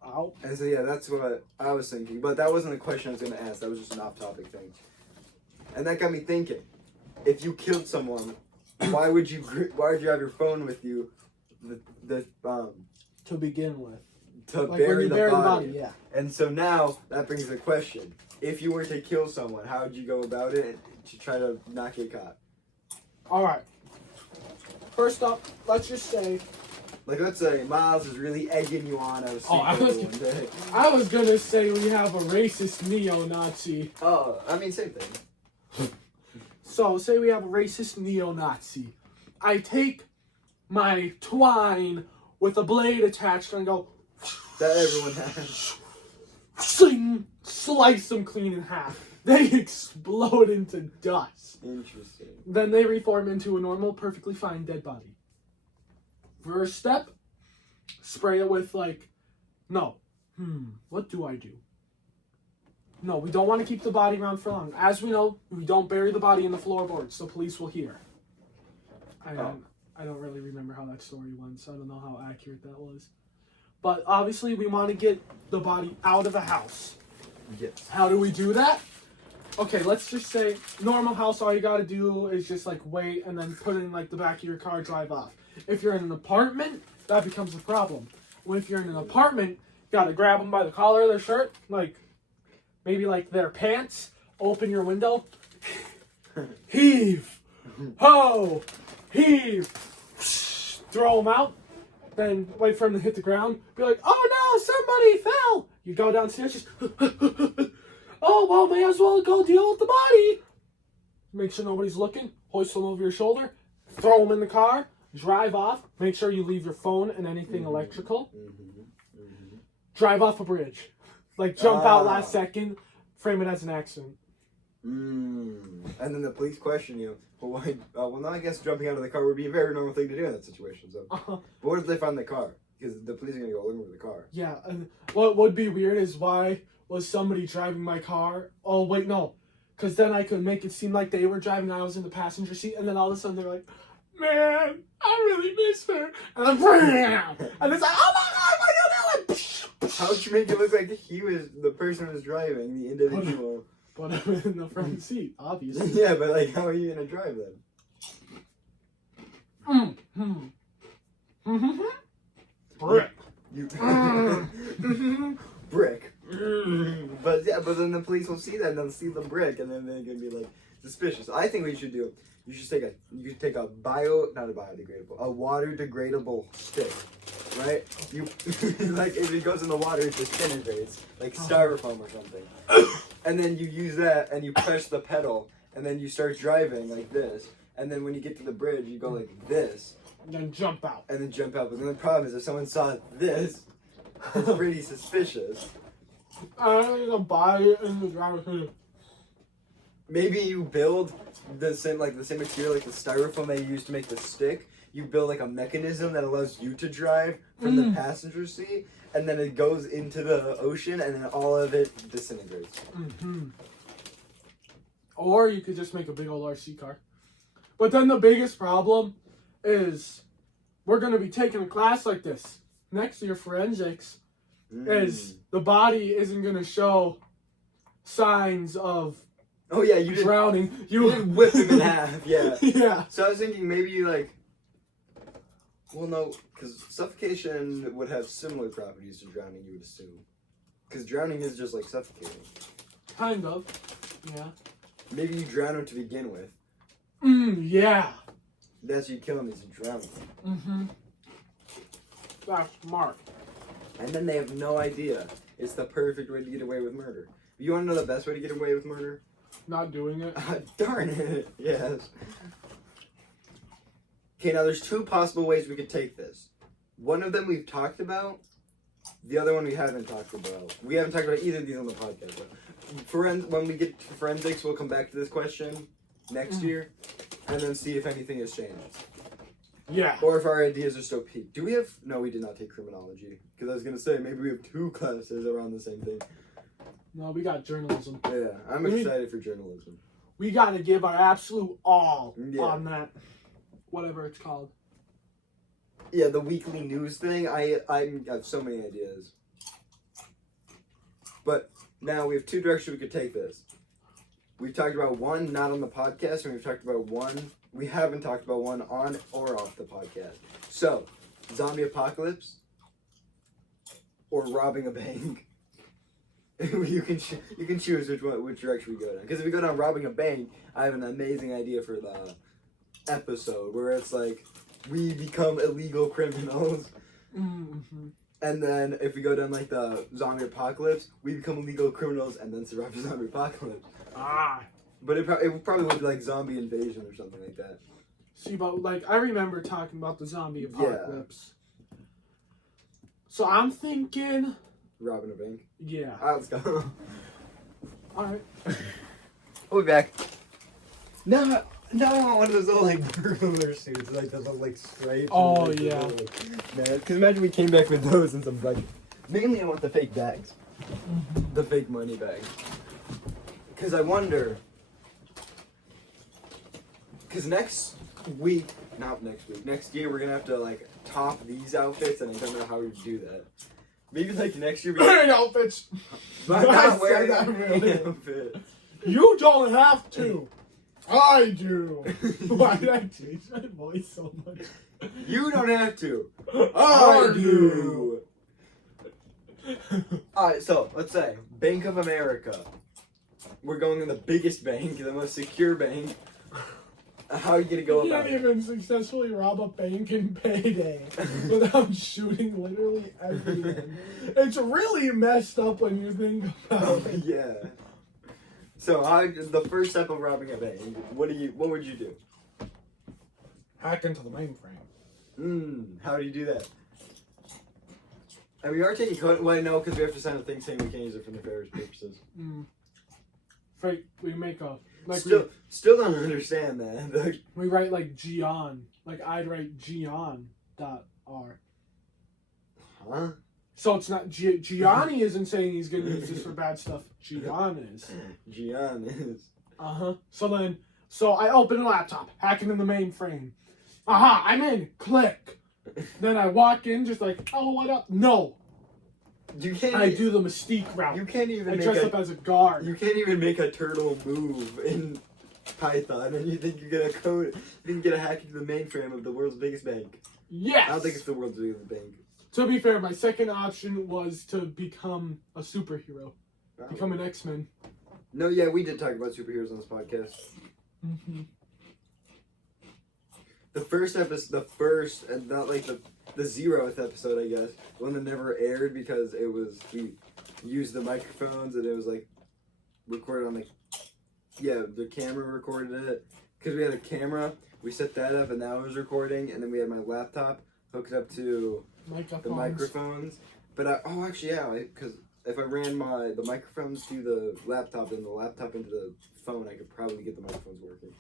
Ow. And so yeah, that's what I was thinking. But that wasn't a question I was gonna ask. That was just an off-topic thing. And that got me thinking: if you killed someone, why would you have your phone with you? To begin with. To Like bury when you the bury body. the body, yeah. And so now that brings the question: if you were to kill someone, how would you go about it to try to not get caught? Alright. First up, let's just say Like, let's say Miles is really egging you on at a sleepover one day. I was gonna say we have a racist neo-Nazi. Oh, I mean, same thing. So, say we have a racist neo-Nazi. I take my twine with a blade attached and go, That everyone has. sling, slice them clean in half. They explode into dust. Interesting. Then they reform into a normal, perfectly fine dead body. First step, spray it with what do I do? No, we don't want to keep the body around for long. As we know, we don't bury the body in the floorboards, so police will hear. I don't really remember how that story went, so I don't know how accurate that was. But obviously, we want to get the body out of the house. Yes. How do we do that? Okay, let's just say normal house, all you gotta do is just wait and then put it in the back of your car, drive off. If you're in an apartment, that becomes a problem. When if you're in an apartment, you gotta grab them by the collar of their shirt, maybe their pants, open your window, heave, ho, heave, throw them out, then wait for them to hit the ground, be like, oh no, somebody fell. You go downstairs, just, oh, well, may as well go deal with the body. Make sure nobody's looking, hoist them over your shoulder, throw them in the car, drive off, make sure you leave your phone and anything electrical. Drive off a bridge. Jump out last second, frame it as an accident. And then the police question you. Well, why? Well, now I guess jumping out of the car would be a very normal thing to do in that situation. So, but what if they find the car? Because the police are gonna go looking for the car. Yeah, and what would be weird is why was somebody driving my car? Oh wait, no, because then I could make it seem like they were driving, I was in the passenger seat, and then all of a sudden they're like, "Man, I really miss her," and then and it's like, "Oh my god, what are you doing?" How would you make it look like the person was driving, the individual? But I'm in the front seat, obviously. Yeah, but how are you gonna drive then? Brick. You brick. But then the police will see that and they'll see the brick and then they're gonna be suspicious. I think what you should do, you should take a water degradable stick, right? You if it goes in the water it disintegrates, like styrofoam or something. And then you use that and you press the pedal and then you start driving like this. And then when you get to the bridge you go like this. And then jump out. And then jump out. But then the problem is if someone saw this, it's pretty suspicious. I'm gonna buy it in the driver's seat. Maybe you build the same material, like the styrofoam that you use to make the stick. You build a mechanism that allows you to drive from the passenger seat, and then it goes into the ocean, and then all of it disintegrates. Or you could just make a big old RC car. But then the biggest problem is we're gonna be taking a class like this next to your forensics. Is the body isn't gonna show signs of you drowning. You did whip him in half, yeah. Yeah. So I was thinking maybe you well, no, because suffocation would have similar properties to drowning, you would assume. Because drowning is just suffocating. Kind of. Yeah. Maybe you drown him to begin with. Yeah. That's you kill him is you drown him. That's smart. And then they have no idea. It's the perfect way to get away with murder. You want to know the best way to get away with murder? Not doing it. Darn it. Yes. Okay, now there's two possible ways we could take this. One of them we've talked about. The other one we haven't talked about. We haven't talked about either of these on the podcast. But when we get to forensics, we'll come back to this question next year and then see if anything has changed. Yeah. Or if our ideas are still peak. Do we have? No, we did not take criminology. Because I was gonna say maybe we have 2 classes around the same thing. No, we got journalism. Yeah, I'm excited for journalism. We got to give our absolute all Yeah. on that, whatever it's called. Yeah, the weekly news thing. I have so many ideas. But now we have 2 directions we could take this. We've talked about one not on the podcast, and we've talked about one. We haven't talked about one on or off the podcast. So, zombie apocalypse or robbing a bank. you can choose which direction we go down. Because if we go down robbing a bank, I have an amazing idea for the episode where it's like we become illegal criminals. Mm-hmm. And then if we go down like the zombie apocalypse, we become illegal criminals and then survive the zombie apocalypse. But it probably would be like zombie invasion or something like that. See, but like I remember talking about the zombie apocalypse. Yeah. So I'm thinking robbing a bank. Yeah. Alright, let's go. Alright. We'll be back. No, I want one of those little like burglar suits, like those little like stripes. Oh and, like, yeah. Man, because imagine we came back with those and some like. Mainly, I want the fake bags, the fake money bags. Because I wonder. Because next year we're gonna have to like top these outfits, and I don't know how we do that. Maybe like next year we wearing outfits. but I not said wearing that really. outfit. You don't have to. I do. Why did I change my voice so much? You don't have to. I do. Alright, so let's say Bank of America. We're going in the biggest bank, the most secure bank. How are you gonna go You about can't it? even successfully rob a bank in payday without shooting literally everyone. It's really messed up when you think about it. Yeah. So the first step of robbing a bank, what would you do? Hack into the mainframe. How do you do that? And we are taking code. Well, no, because we have to sign a thing saying we can't use it for nefarious purposes. We make a like still don't understand that. we write like Gian, like I'd write Gian.r. Huh? So it's not Gianni isn't saying he's gonna use this for bad stuff. Gian is. Gian is. So I open a laptop, hacking in the mainframe. Aha, I'm in. Click. Then I walk in, just like, oh, what up? No. You can't. I do the Mystique route. You can't even. I dress up as a guard. You can't even make a turtle move in Python, and you think you're gonna code. You think you're gonna hack into the mainframe of the world's biggest bank. Yes. I don't think it's the world's biggest bank. To be fair, my second option was to become a superhero, Wow. become an X-Men. No, yeah, we did talk about superheroes on this podcast. Mm-hmm. The first episode, and not like the 0th episode, I guess, the one that never aired because we used the microphones and it was like recorded on the camera recorded it because we had a camera. We set that up and that was recording, and then we had my laptop hooked up to the microphones. But because if I ran the microphones through the laptop and the laptop into the phone, I could probably get the microphones working.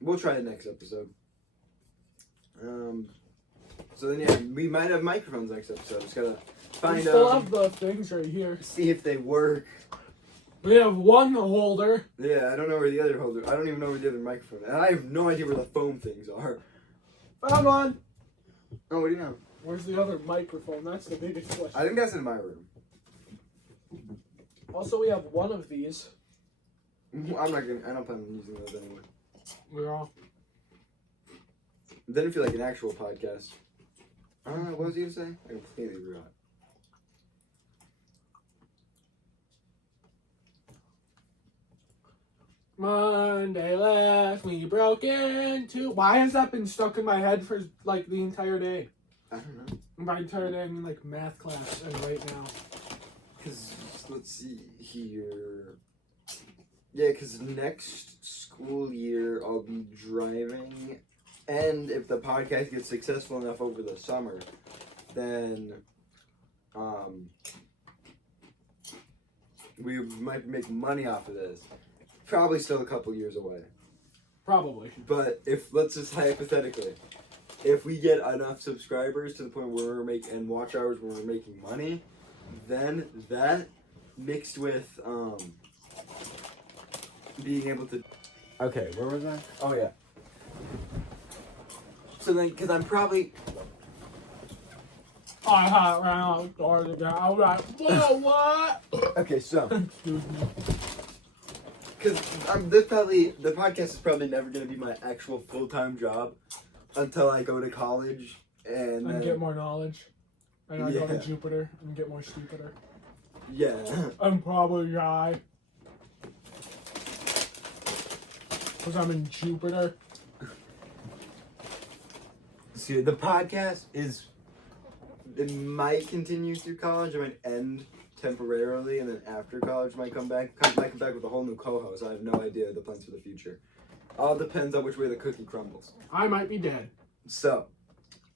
We'll try it next episode. So then, we might have microphones next episode. Just gotta find We still have the things right here. see if they work. We have one holder. Yeah, I don't know where the other holder. I don't even know where the other microphone. And I have no idea where the foam things are. Found one. Oh, what do you know? Where's the other microphone? That's the biggest question. I think that's in my room. Also, we have one of these. I don't plan on using those anyway. We're all. It didn't feel like an actual podcast. I don't know. What was he gonna say? I completely forgot. Monday left me broken too. Why has that been stuck in my head for like the entire day? I don't know. And by entire day, I mean like math class and right now. Because, let's see here. Yeah, because next school year I'll be driving. And if the podcast gets successful enough over the summer, then we might make money off of this. Probably still a couple years away. Probably. But if, let's just hypothetically, if we get enough subscribers to the point where we're making, and watch hours where we're making money, then that mixed with being able to. Okay, where was I? Oh yeah. So then, because I'm probably. I had ran out doors again. I was like, whoa, what? Okay, so. Excuse me. Because the podcast is probably never going to be my actual full-time job until I go to college and then, get more knowledge. And I go to Yeah. Jupiter and get more stupider. yeah. And probably die. Because I'm in Jupiter. See, the podcast is, it might continue through college. It might end temporarily, and then after college might come back with a whole new co-host. I have no idea the plans for the future. All depends on which way the cookie crumbles. I might be dead. So,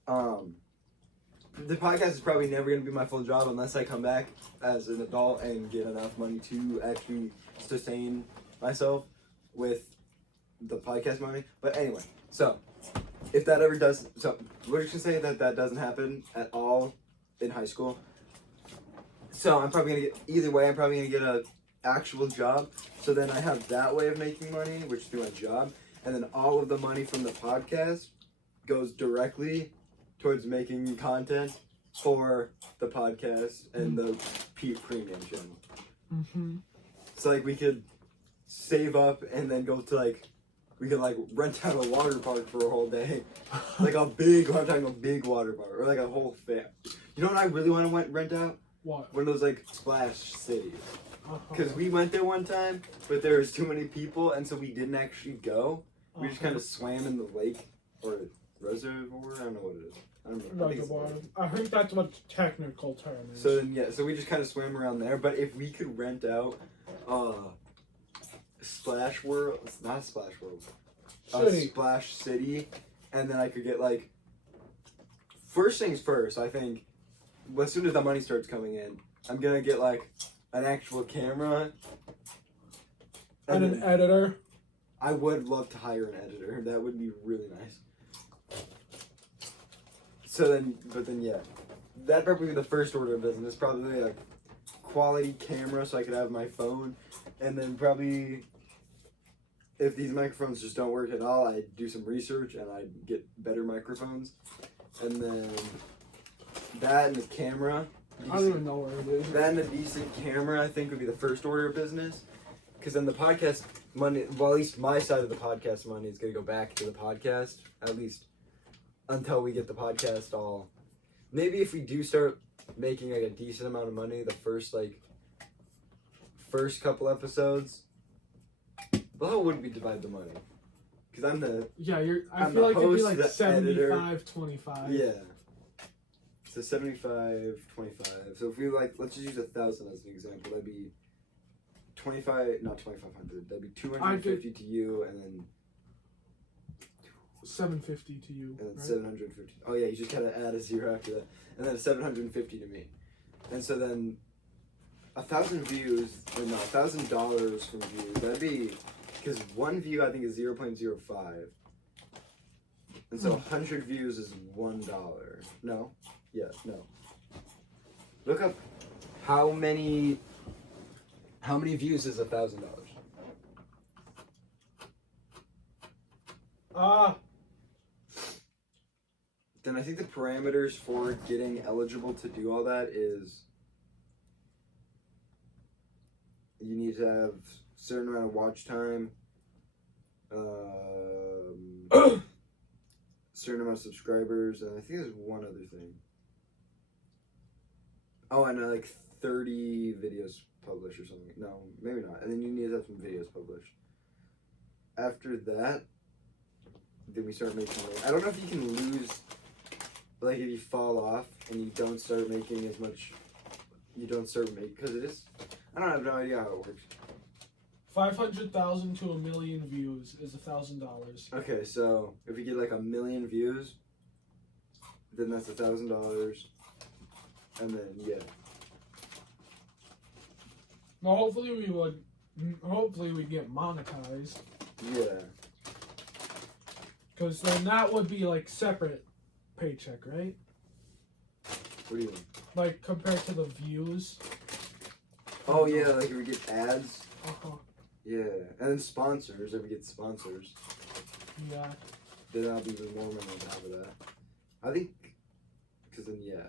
the podcast is probably never going to be my full job unless I come back as an adult and get enough money to actually sustain myself with the podcast money. But anyway, so if that ever does, so we're just gonna say that doesn't happen at all in high school. So I'm probably gonna get, either way, I'm probably gonna get a actual job. So then I have that way of making money, which is through my job, and then all of the money from the podcast goes directly towards making content for the podcast and the premium channel. Mm-hmm. So like we could save up and then go to we could rent out a water park for a whole day, I'm talking a big water park or like a whole fam. You know what I really want to rent out? What? One of those splash cities. Uh-huh. Because we went there one time, but there was too many people, and so we didn't actually go. We just kind of swam in the lake or reservoir. I don't know what it is. I don't know. I think it's I think that's what the technical term is. So then, yeah, so we just kind of swam around there. But if we could rent out Splash World, it's not Splash World, City. Splash City, and then I could get first things first, I think, as soon as the money starts coming in, I'm gonna get an actual camera. And an editor. I would love to hire an editor. That would be really nice. So then, yeah, that'd probably be the first order of business. Probably a quality camera so I could have my phone, and then probably if these microphones just don't work at all, I'd do some research and I'd get better microphones, and then that and the camera. I don't even know where it is. That and a decent camera, I think, would be the first order of business. Because then the podcast money, well, at least my side of the podcast money is going to go back to the podcast, at least until we get the podcast all. Maybe if we do start making a decent amount of money, the first couple episodes, well, how would we divide the money? Because I'm the. Yeah, I I'm feel the like it'd be host, the editor. 75-25. Yeah. So 75, 25. So if we let's just use 1,000 as an example. That'd be 25, not 2,500. That'd be 250 to you, and then 750 to you. and then right? 750. Oh yeah, you just gotta add a zero after that, and then 750 to me. And so then 1,000 views, or no, $1,000 from views. That'd be because one view I think is 0.05, and so 100 views is $1. No. Yeah, no. Look up how many views is $1,000? Then I think the parameters for getting eligible to do all that is you need to have a certain amount of watch time, certain amount of subscribers, and I think there's one other thing. Oh, and 30 videos published or something. No, maybe not. And then you need to have some videos published. After that, then we start making money. I don't know if you can lose, if you fall off and you don't start making as much, because it is, I don't have no idea how it works. 500,000 to 1 million views is $1,000. Okay, so if we get 1 million views, then that's $1,000. And then, yeah. Well, hopefully we get monetized. Yeah. Because then that would be like separate paycheck, right? What do you mean? Like compared to the views. Oh yeah, like if we get ads. Uh-huh. Yeah, and then sponsors. If we get sponsors, Yeah. then that'll be even more money on top of that. I think, because then yeah.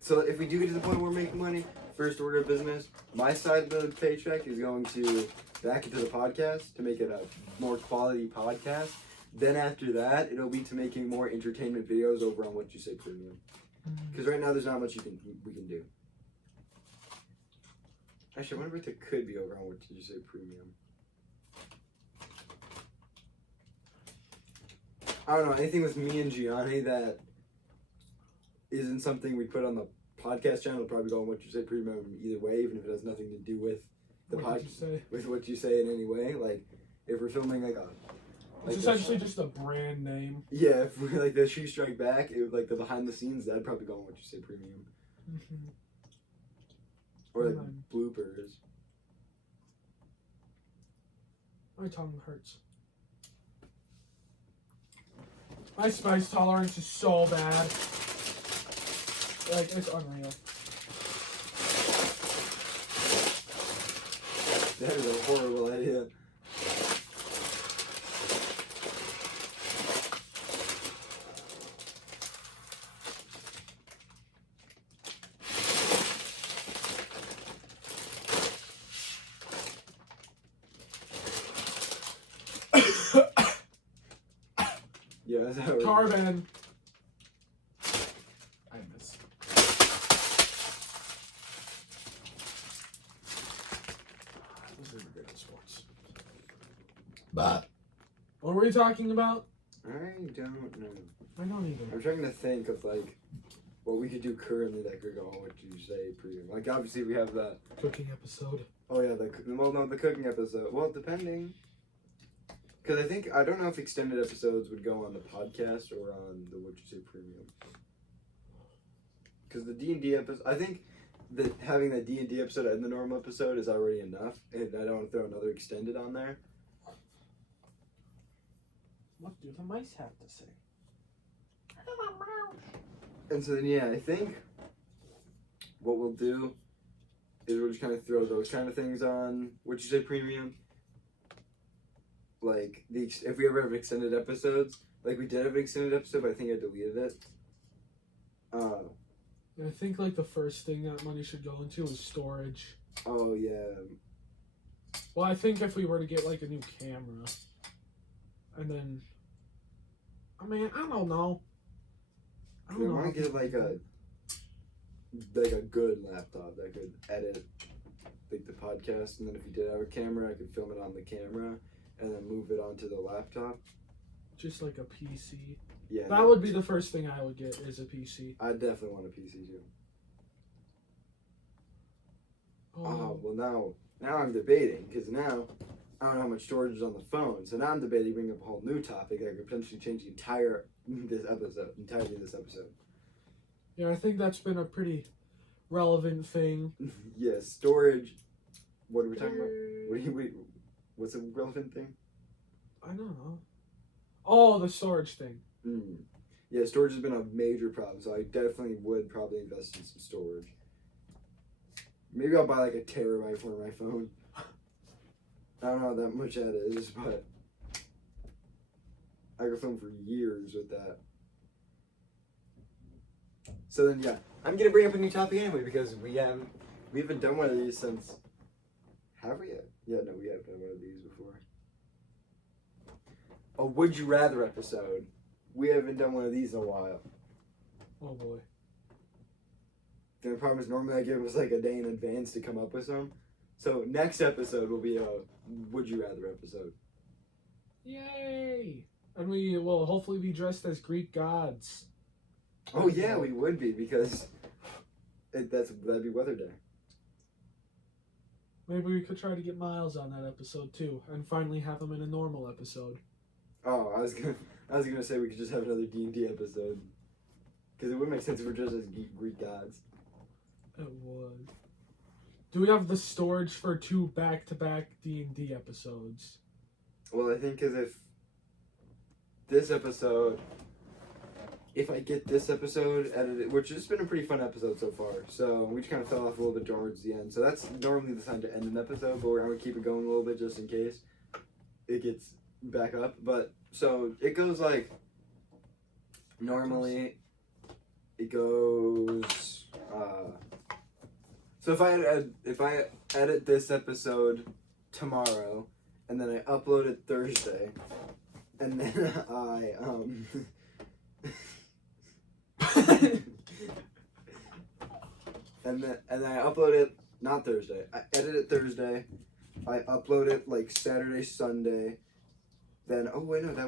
So if we do get to the point where we're making money, first order of business, my side of the paycheck is going to back into the podcast to make it a more quality podcast. Then after that, it'll be to making more entertainment videos over on What You Say Premium. Because right now there's not much we can do. Actually, I wonder if it could be over on What Did You Say Premium. I don't know, anything with me and Gianni that isn't something we put on the podcast channel will probably go on What You Say Premium either way, even if it has nothing to do with the podcast, with what you say in any way. Like, if we're filming like a... It's essentially just a brand name. Yeah, if we're like the Shoe Strike Back, it would, like the behind the scenes, that'd probably go on What You Say Premium. Mm-hmm. Or like bloopers. My tongue hurts. My spice tolerance is so bad. Like, it's unreal. That is a horrible idea. Yeah, that's how it Carbon. I miss. Those are good at sports. But What were we talking about? I don't know. I don't either. I'm trying to think of like what we could do currently that could go on What You Say Premium. Like obviously we have that. Cooking episode. Oh yeah, the cooking episode. Well, depending. Because I don't know if extended episodes would go on the podcast or on the What You Say Premium. Because the D&D episode, I think that having that D&D episode and the normal episode is already enough, and I don't want to throw another extended on there. What do the mice have to say? And so then, yeah, I think what we'll do is we'll just kind of throw those kind of things on What You Say Premium. Like, if we ever have extended episodes, like we did have an extended episode, but I think I deleted it. I think like the first thing that money should go into is storage. Oh, yeah. Well, I think if we were to get like a new camera, and then, I mean, I don't know. I We want to get like a good laptop that could edit like the podcast, and then if you did have a camera, I could film it on the camera and then move it onto the laptop. Just like a PC. Yeah, That would be the first thing I would get is a PC. I definitely want a PC too. Oh, Well now I'm debating because now I don't know how much storage is on the phone, so now I'm debating bringing up a whole new topic that could potentially change the entirety of this episode. yeah, I think that's been a pretty relevant thing. Yeah, storage. What are we talking about? What's a relevant thing? I don't know. Oh, the storage thing. Yeah, storage has been a major problem, so I definitely would probably invest in some storage. Maybe I'll buy like a terabyte for my phone. I don't know how that much that is, but I could film for years with that. So then, yeah, I'm gonna bring up a new topic anyway because we haven't done one of these since. Have we yet? Yeah, no, we haven't done one of these before. A Would You Rather episode. We haven't done one of these in a while. Oh boy. The problem is normally I give us like a day in advance to come up with some. So next episode will be a Would You Rather episode. Yay! And we will hopefully be dressed as Greek gods. Oh yeah, we would be because that'd be Weather Day. Maybe we could try to get Miles on that episode too, and finally have him in a normal episode. Oh, I was gonna say we could just have another D&D episode because it would make sense if we're just as Greek gods. It would. Do we have the storage for 2 back-to-back D&D episodes? Well, I think because if this episode, edited, which has been a pretty fun episode so far. So we just kind of fell off a little bit towards the end. So that's normally the time to end an episode, but I'm gonna keep it going a little bit just in case it gets back up. But so it goes like normally it goes. So if I edit this episode tomorrow, and then I upload it Thursday, and then I and I upload it not Thursday. I edit it Thursday. I upload it like Saturday, Sunday. Then that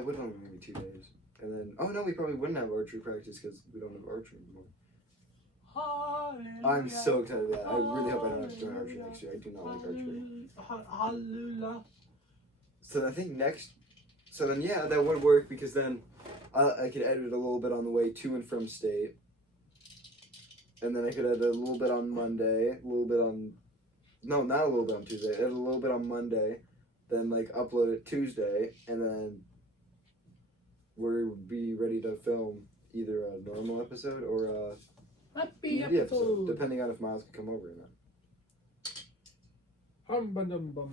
would only be 2 days. And then we probably wouldn't have archery practice because we don't have archery anymore. I'm so excited about that. I really hope I don't have to join archery next year. I do not like archery. So I think that would work because then I could edit a little bit on the way to and from state. And then I could edit a little bit on Monday, not a little bit on Tuesday, edit a little bit on Monday, then like upload it Tuesday, and then we'll be ready to film either a normal episode or a Happy D&D episode. depending on if Miles can come over or not.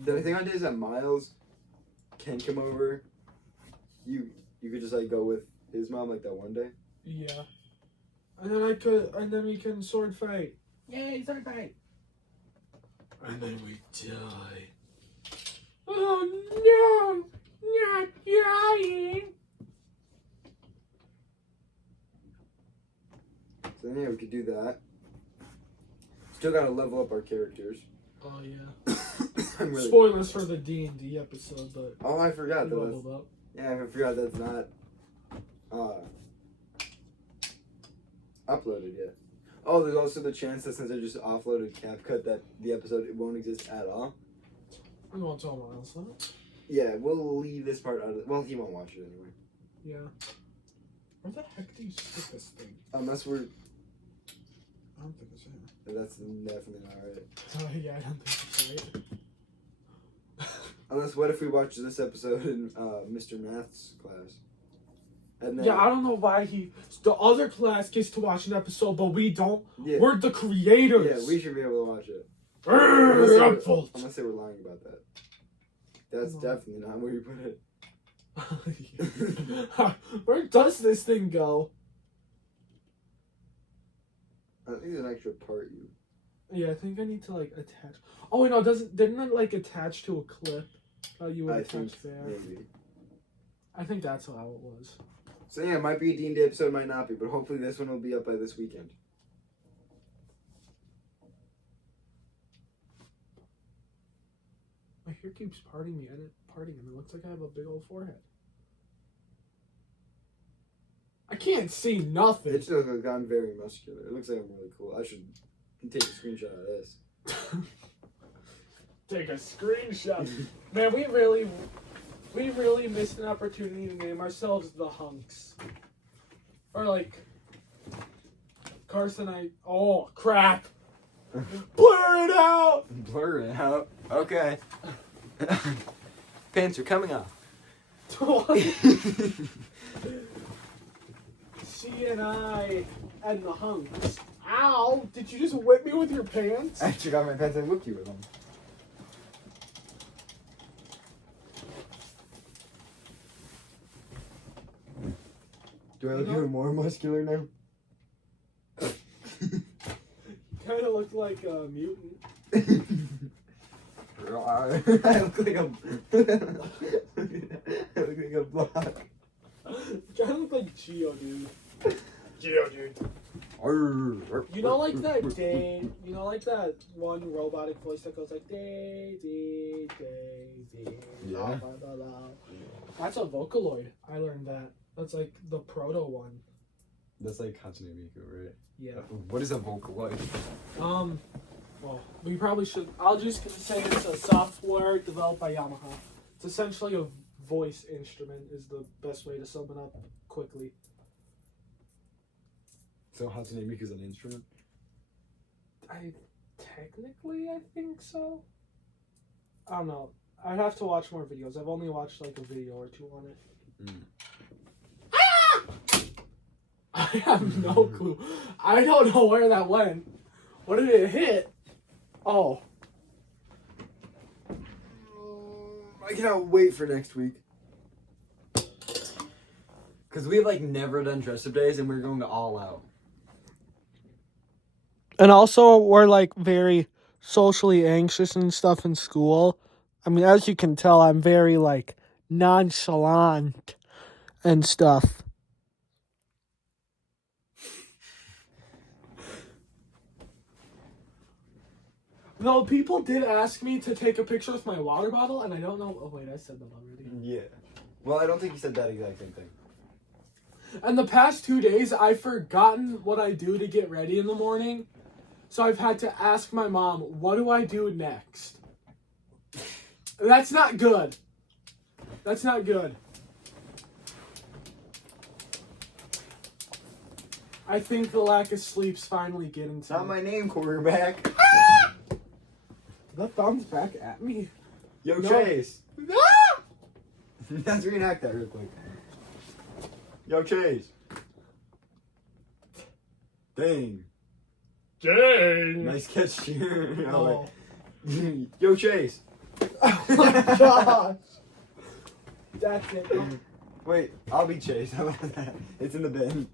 The The only thing I did is that Miles can come over. You could just like go with his mom like that one day. Yeah. And then we can sword fight. Yay, sword fight. And then we die. Oh no, not dying. So yeah, we could do that. Still gotta level up our characters. Oh yeah. I'm really. Spoilers for the D&D episode, but Oh, I forgot we that. leveled up. Yeah, I forgot that's not uploaded yet. Oh, there's also the chance that since I just offloaded CapCut that the episode won't exist at all. We won't tell Miles that. Yeah, we'll leave this part out of it. Well, he won't watch it anyway. Yeah. Where the heck do you stick this thing? Unless we're... I don't think it's in. That's definitely not right. Oh yeah, I don't think it's right. Unless, what if we watch this episode in Mr. Math's class? And then, Yeah, I don't know why the other class gets to watch an episode, but we don't. Yeah. We're the creators. Yeah, we should be able to watch it. Unless Unless they were lying about that. That's definitely not where you put it. Where does this thing go? I think there's an extra part you... Yeah, I think I need to like attach. Oh wait, no, didn't it like attach to a clip? You would I attach think there. maybe. I think that's how it was. So yeah, it might be a D&D episode, might not be, but hopefully this one will be up by this weekend. My hair keeps parting, and it looks like I have a big old forehead. I can't see nothing. It just looks like I'm very muscular. It looks like I'm really cool. I should take a screenshot of this. Take a screenshot. Man, we really missed an opportunity to name ourselves the Hunks. Or like Carson, oh crap. Blur it out! Blur it out. Okay. Pants are coming off. She and I and the Hunks. Ow! Did you just whip me with your pants? I took off my pants and whipped you with them. Do I look even more muscular now? Kind of look like a mutant. I look like a... I look like a block. You kind of look like Geo, dude. Geo, dude. You know, like that day. You know, like that one robotic voice that goes like day, day, day, day. Yeah. La, la, la, la. That's a Vocaloid. I learned that. That's like the proto one. That's like Hatsune Miku, right? Yeah. What is a Vocaloid? Well, we probably should. I'll just say it's a software developed by Yamaha. It's essentially a voice instrument. Is the best way to sum it up quickly. So Hatsune Miku is an instrument? I think so. I don't know. I'd have to watch more videos. I've only watched like a video or two on it. I have no clue. I don't know where that went. What did it hit? Oh. I cannot wait for next week. Because we've like never done dress up days and we're going to all out. And also, we're like very socially anxious and stuff in school. I mean, as you can tell, I'm very like nonchalant and stuff. No, people did ask me to take a picture with my water bottle, and I don't know. Oh, wait, I said that already. Yeah. Well, I don't think you said that exact same thing. And the past 2 days, I've forgotten what I do to get ready in the morning. So I've had to ask my mom, what do I do next? That's not good. That's not good. I think the lack of sleep's finally getting It's to not me. my name, quarterback. The thumb's back at me. Yo, No. Chase. Ah! Let's reenact that real quick. Yo, Chase. Dang. Dang. Nice catch, cheer. No. Yo, Chase. Oh my gosh. That's it. Wait, I'll be Chase. How about that? It's in the bin.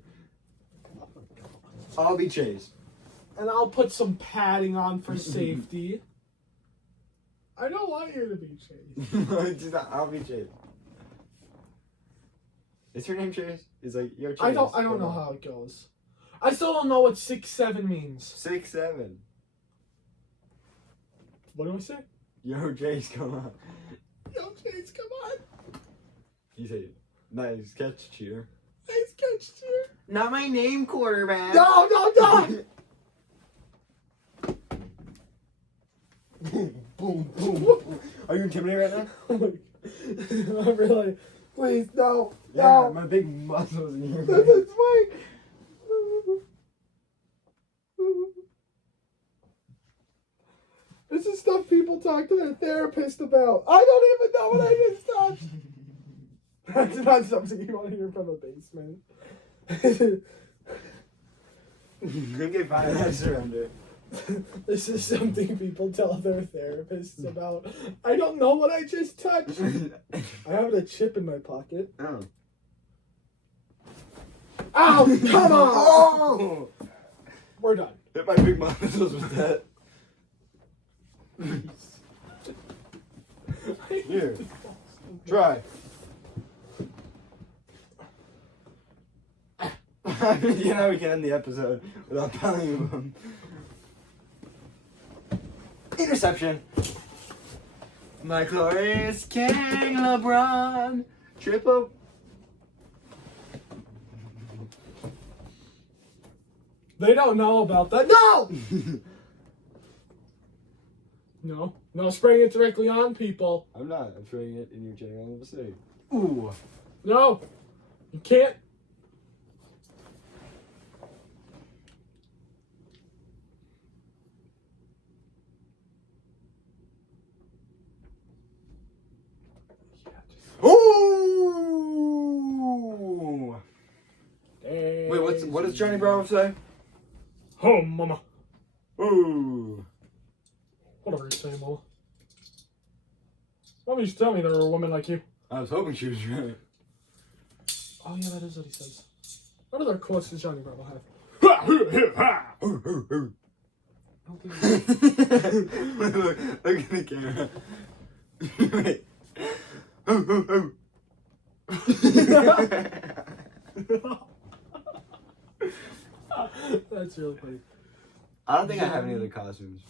I'll be Chase. And I'll put some padding on for safety. I don't want you to be Chase. I'll be Chase. Is her name Chase? Is like yo Chase. I don't know how it goes. I still don't know what 6'7" means. 6'7". What do I say? Yo Chase, come on. Yo, Chase, come on. You say nice catch, cheer. Nice catch, cheer. Not my name, quarterback. No, no. Boom, boom. Are you intimidated right now? I'm really. Please, no. Yeah, No. my big muscles in your This is my. This is stuff people talk to their therapist about. I don't even know what I just touched. That's not something you want to hear from a basement. Okay, fine. I surrender. This is something people tell their therapists about. I don't know what I just touched. I have a chip in my pocket. Oh. Ow! Come on! Oh! We're done. Hit my big muscles with that. Here. Try. You know we can end the episode without telling them. Interception. My glorious King LeBron. Triple. They don't know about that. No! No spraying it directly on people. I'm not. I'm throwing it in your general vicinity. Ooh. No. You can't. Ooh. Wait, what does Johnny Bravo say? Oh, mama. Ooh. Whatever you say, mama. Why don't you tell me there were a woman like you? I was hoping she was right. Oh, yeah, that is what he says. What other quotes does Johnny Bravo have? Look at the camera. Wait. That's really funny. I don't think I have any other costumes.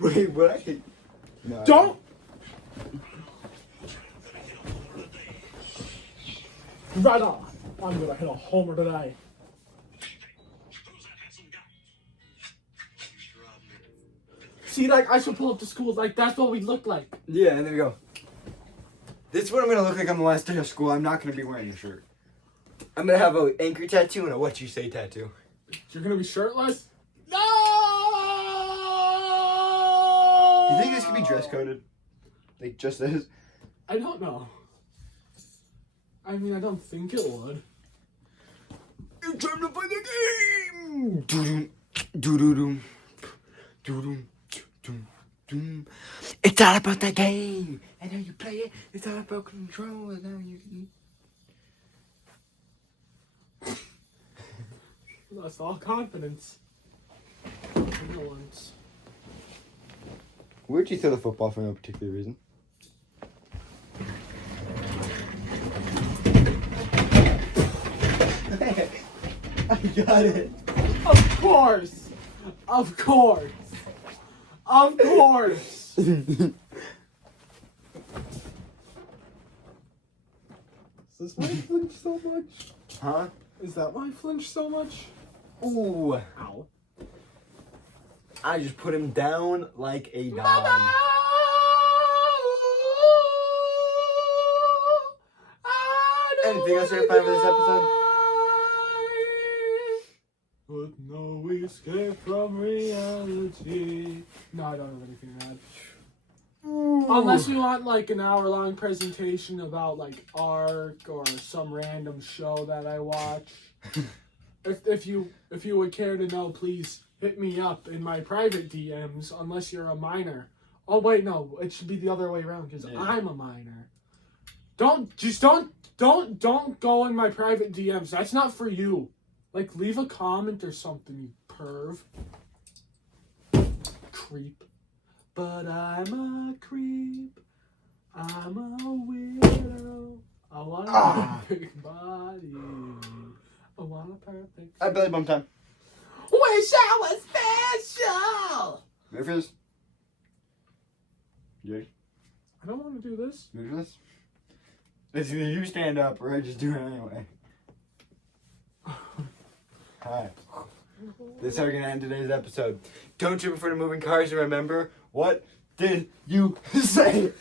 Wait, what? No, I Don't! Right on. I'm gonna hit a homer today. See, like, I should pull up the schools. Like, that's what we look like. Yeah, and there we go. This is what I'm gonna look like on the last day of school. I'm not gonna be wearing a shirt. I'm gonna have an anchor tattoo and a what you say tattoo. You're gonna be shirtless? No! Do you think this could be dress coded? Like just this? I don't know. I mean, I don't think it would. It's time to play the game! Doo-doo, doo-doo-doo, doo-doo, doo-doo. It's all about the game! And how you play it, it's all about control, and how you can... Lost all confidence. Once. Where'd you throw the football for no particular reason? I got it. Of course. Of course. Of course. Is this why I flinch so much? Huh? Is that why I flinch so much? Ooh. Ow. I just put him down like a dog. Mama! Anything else you're fine for this episode? With no escape from reality. No, I don't have anything to add. Unless we want like an hour-long presentation about like ARK or some random show that I watch. If you would care to know, please hit me up in my private DMs. Unless you're a minor. Oh wait, no, it should be the other way around because I'm a minor. Don't go in my private DMs. That's not for you. Like, leave a comment or something, you perv. Creep. But I'm a creep. I'm a weirdo. I want a big body. I want a perfect... Alright, belly bump time. Wish I was special! Ready for this? You ready? I don't want to do this. You ready for this? It's either you stand up or I just do it anyway. Alright. This is how we're going to end today's episode. Don't trip before the moving cars, and remember, what did you say?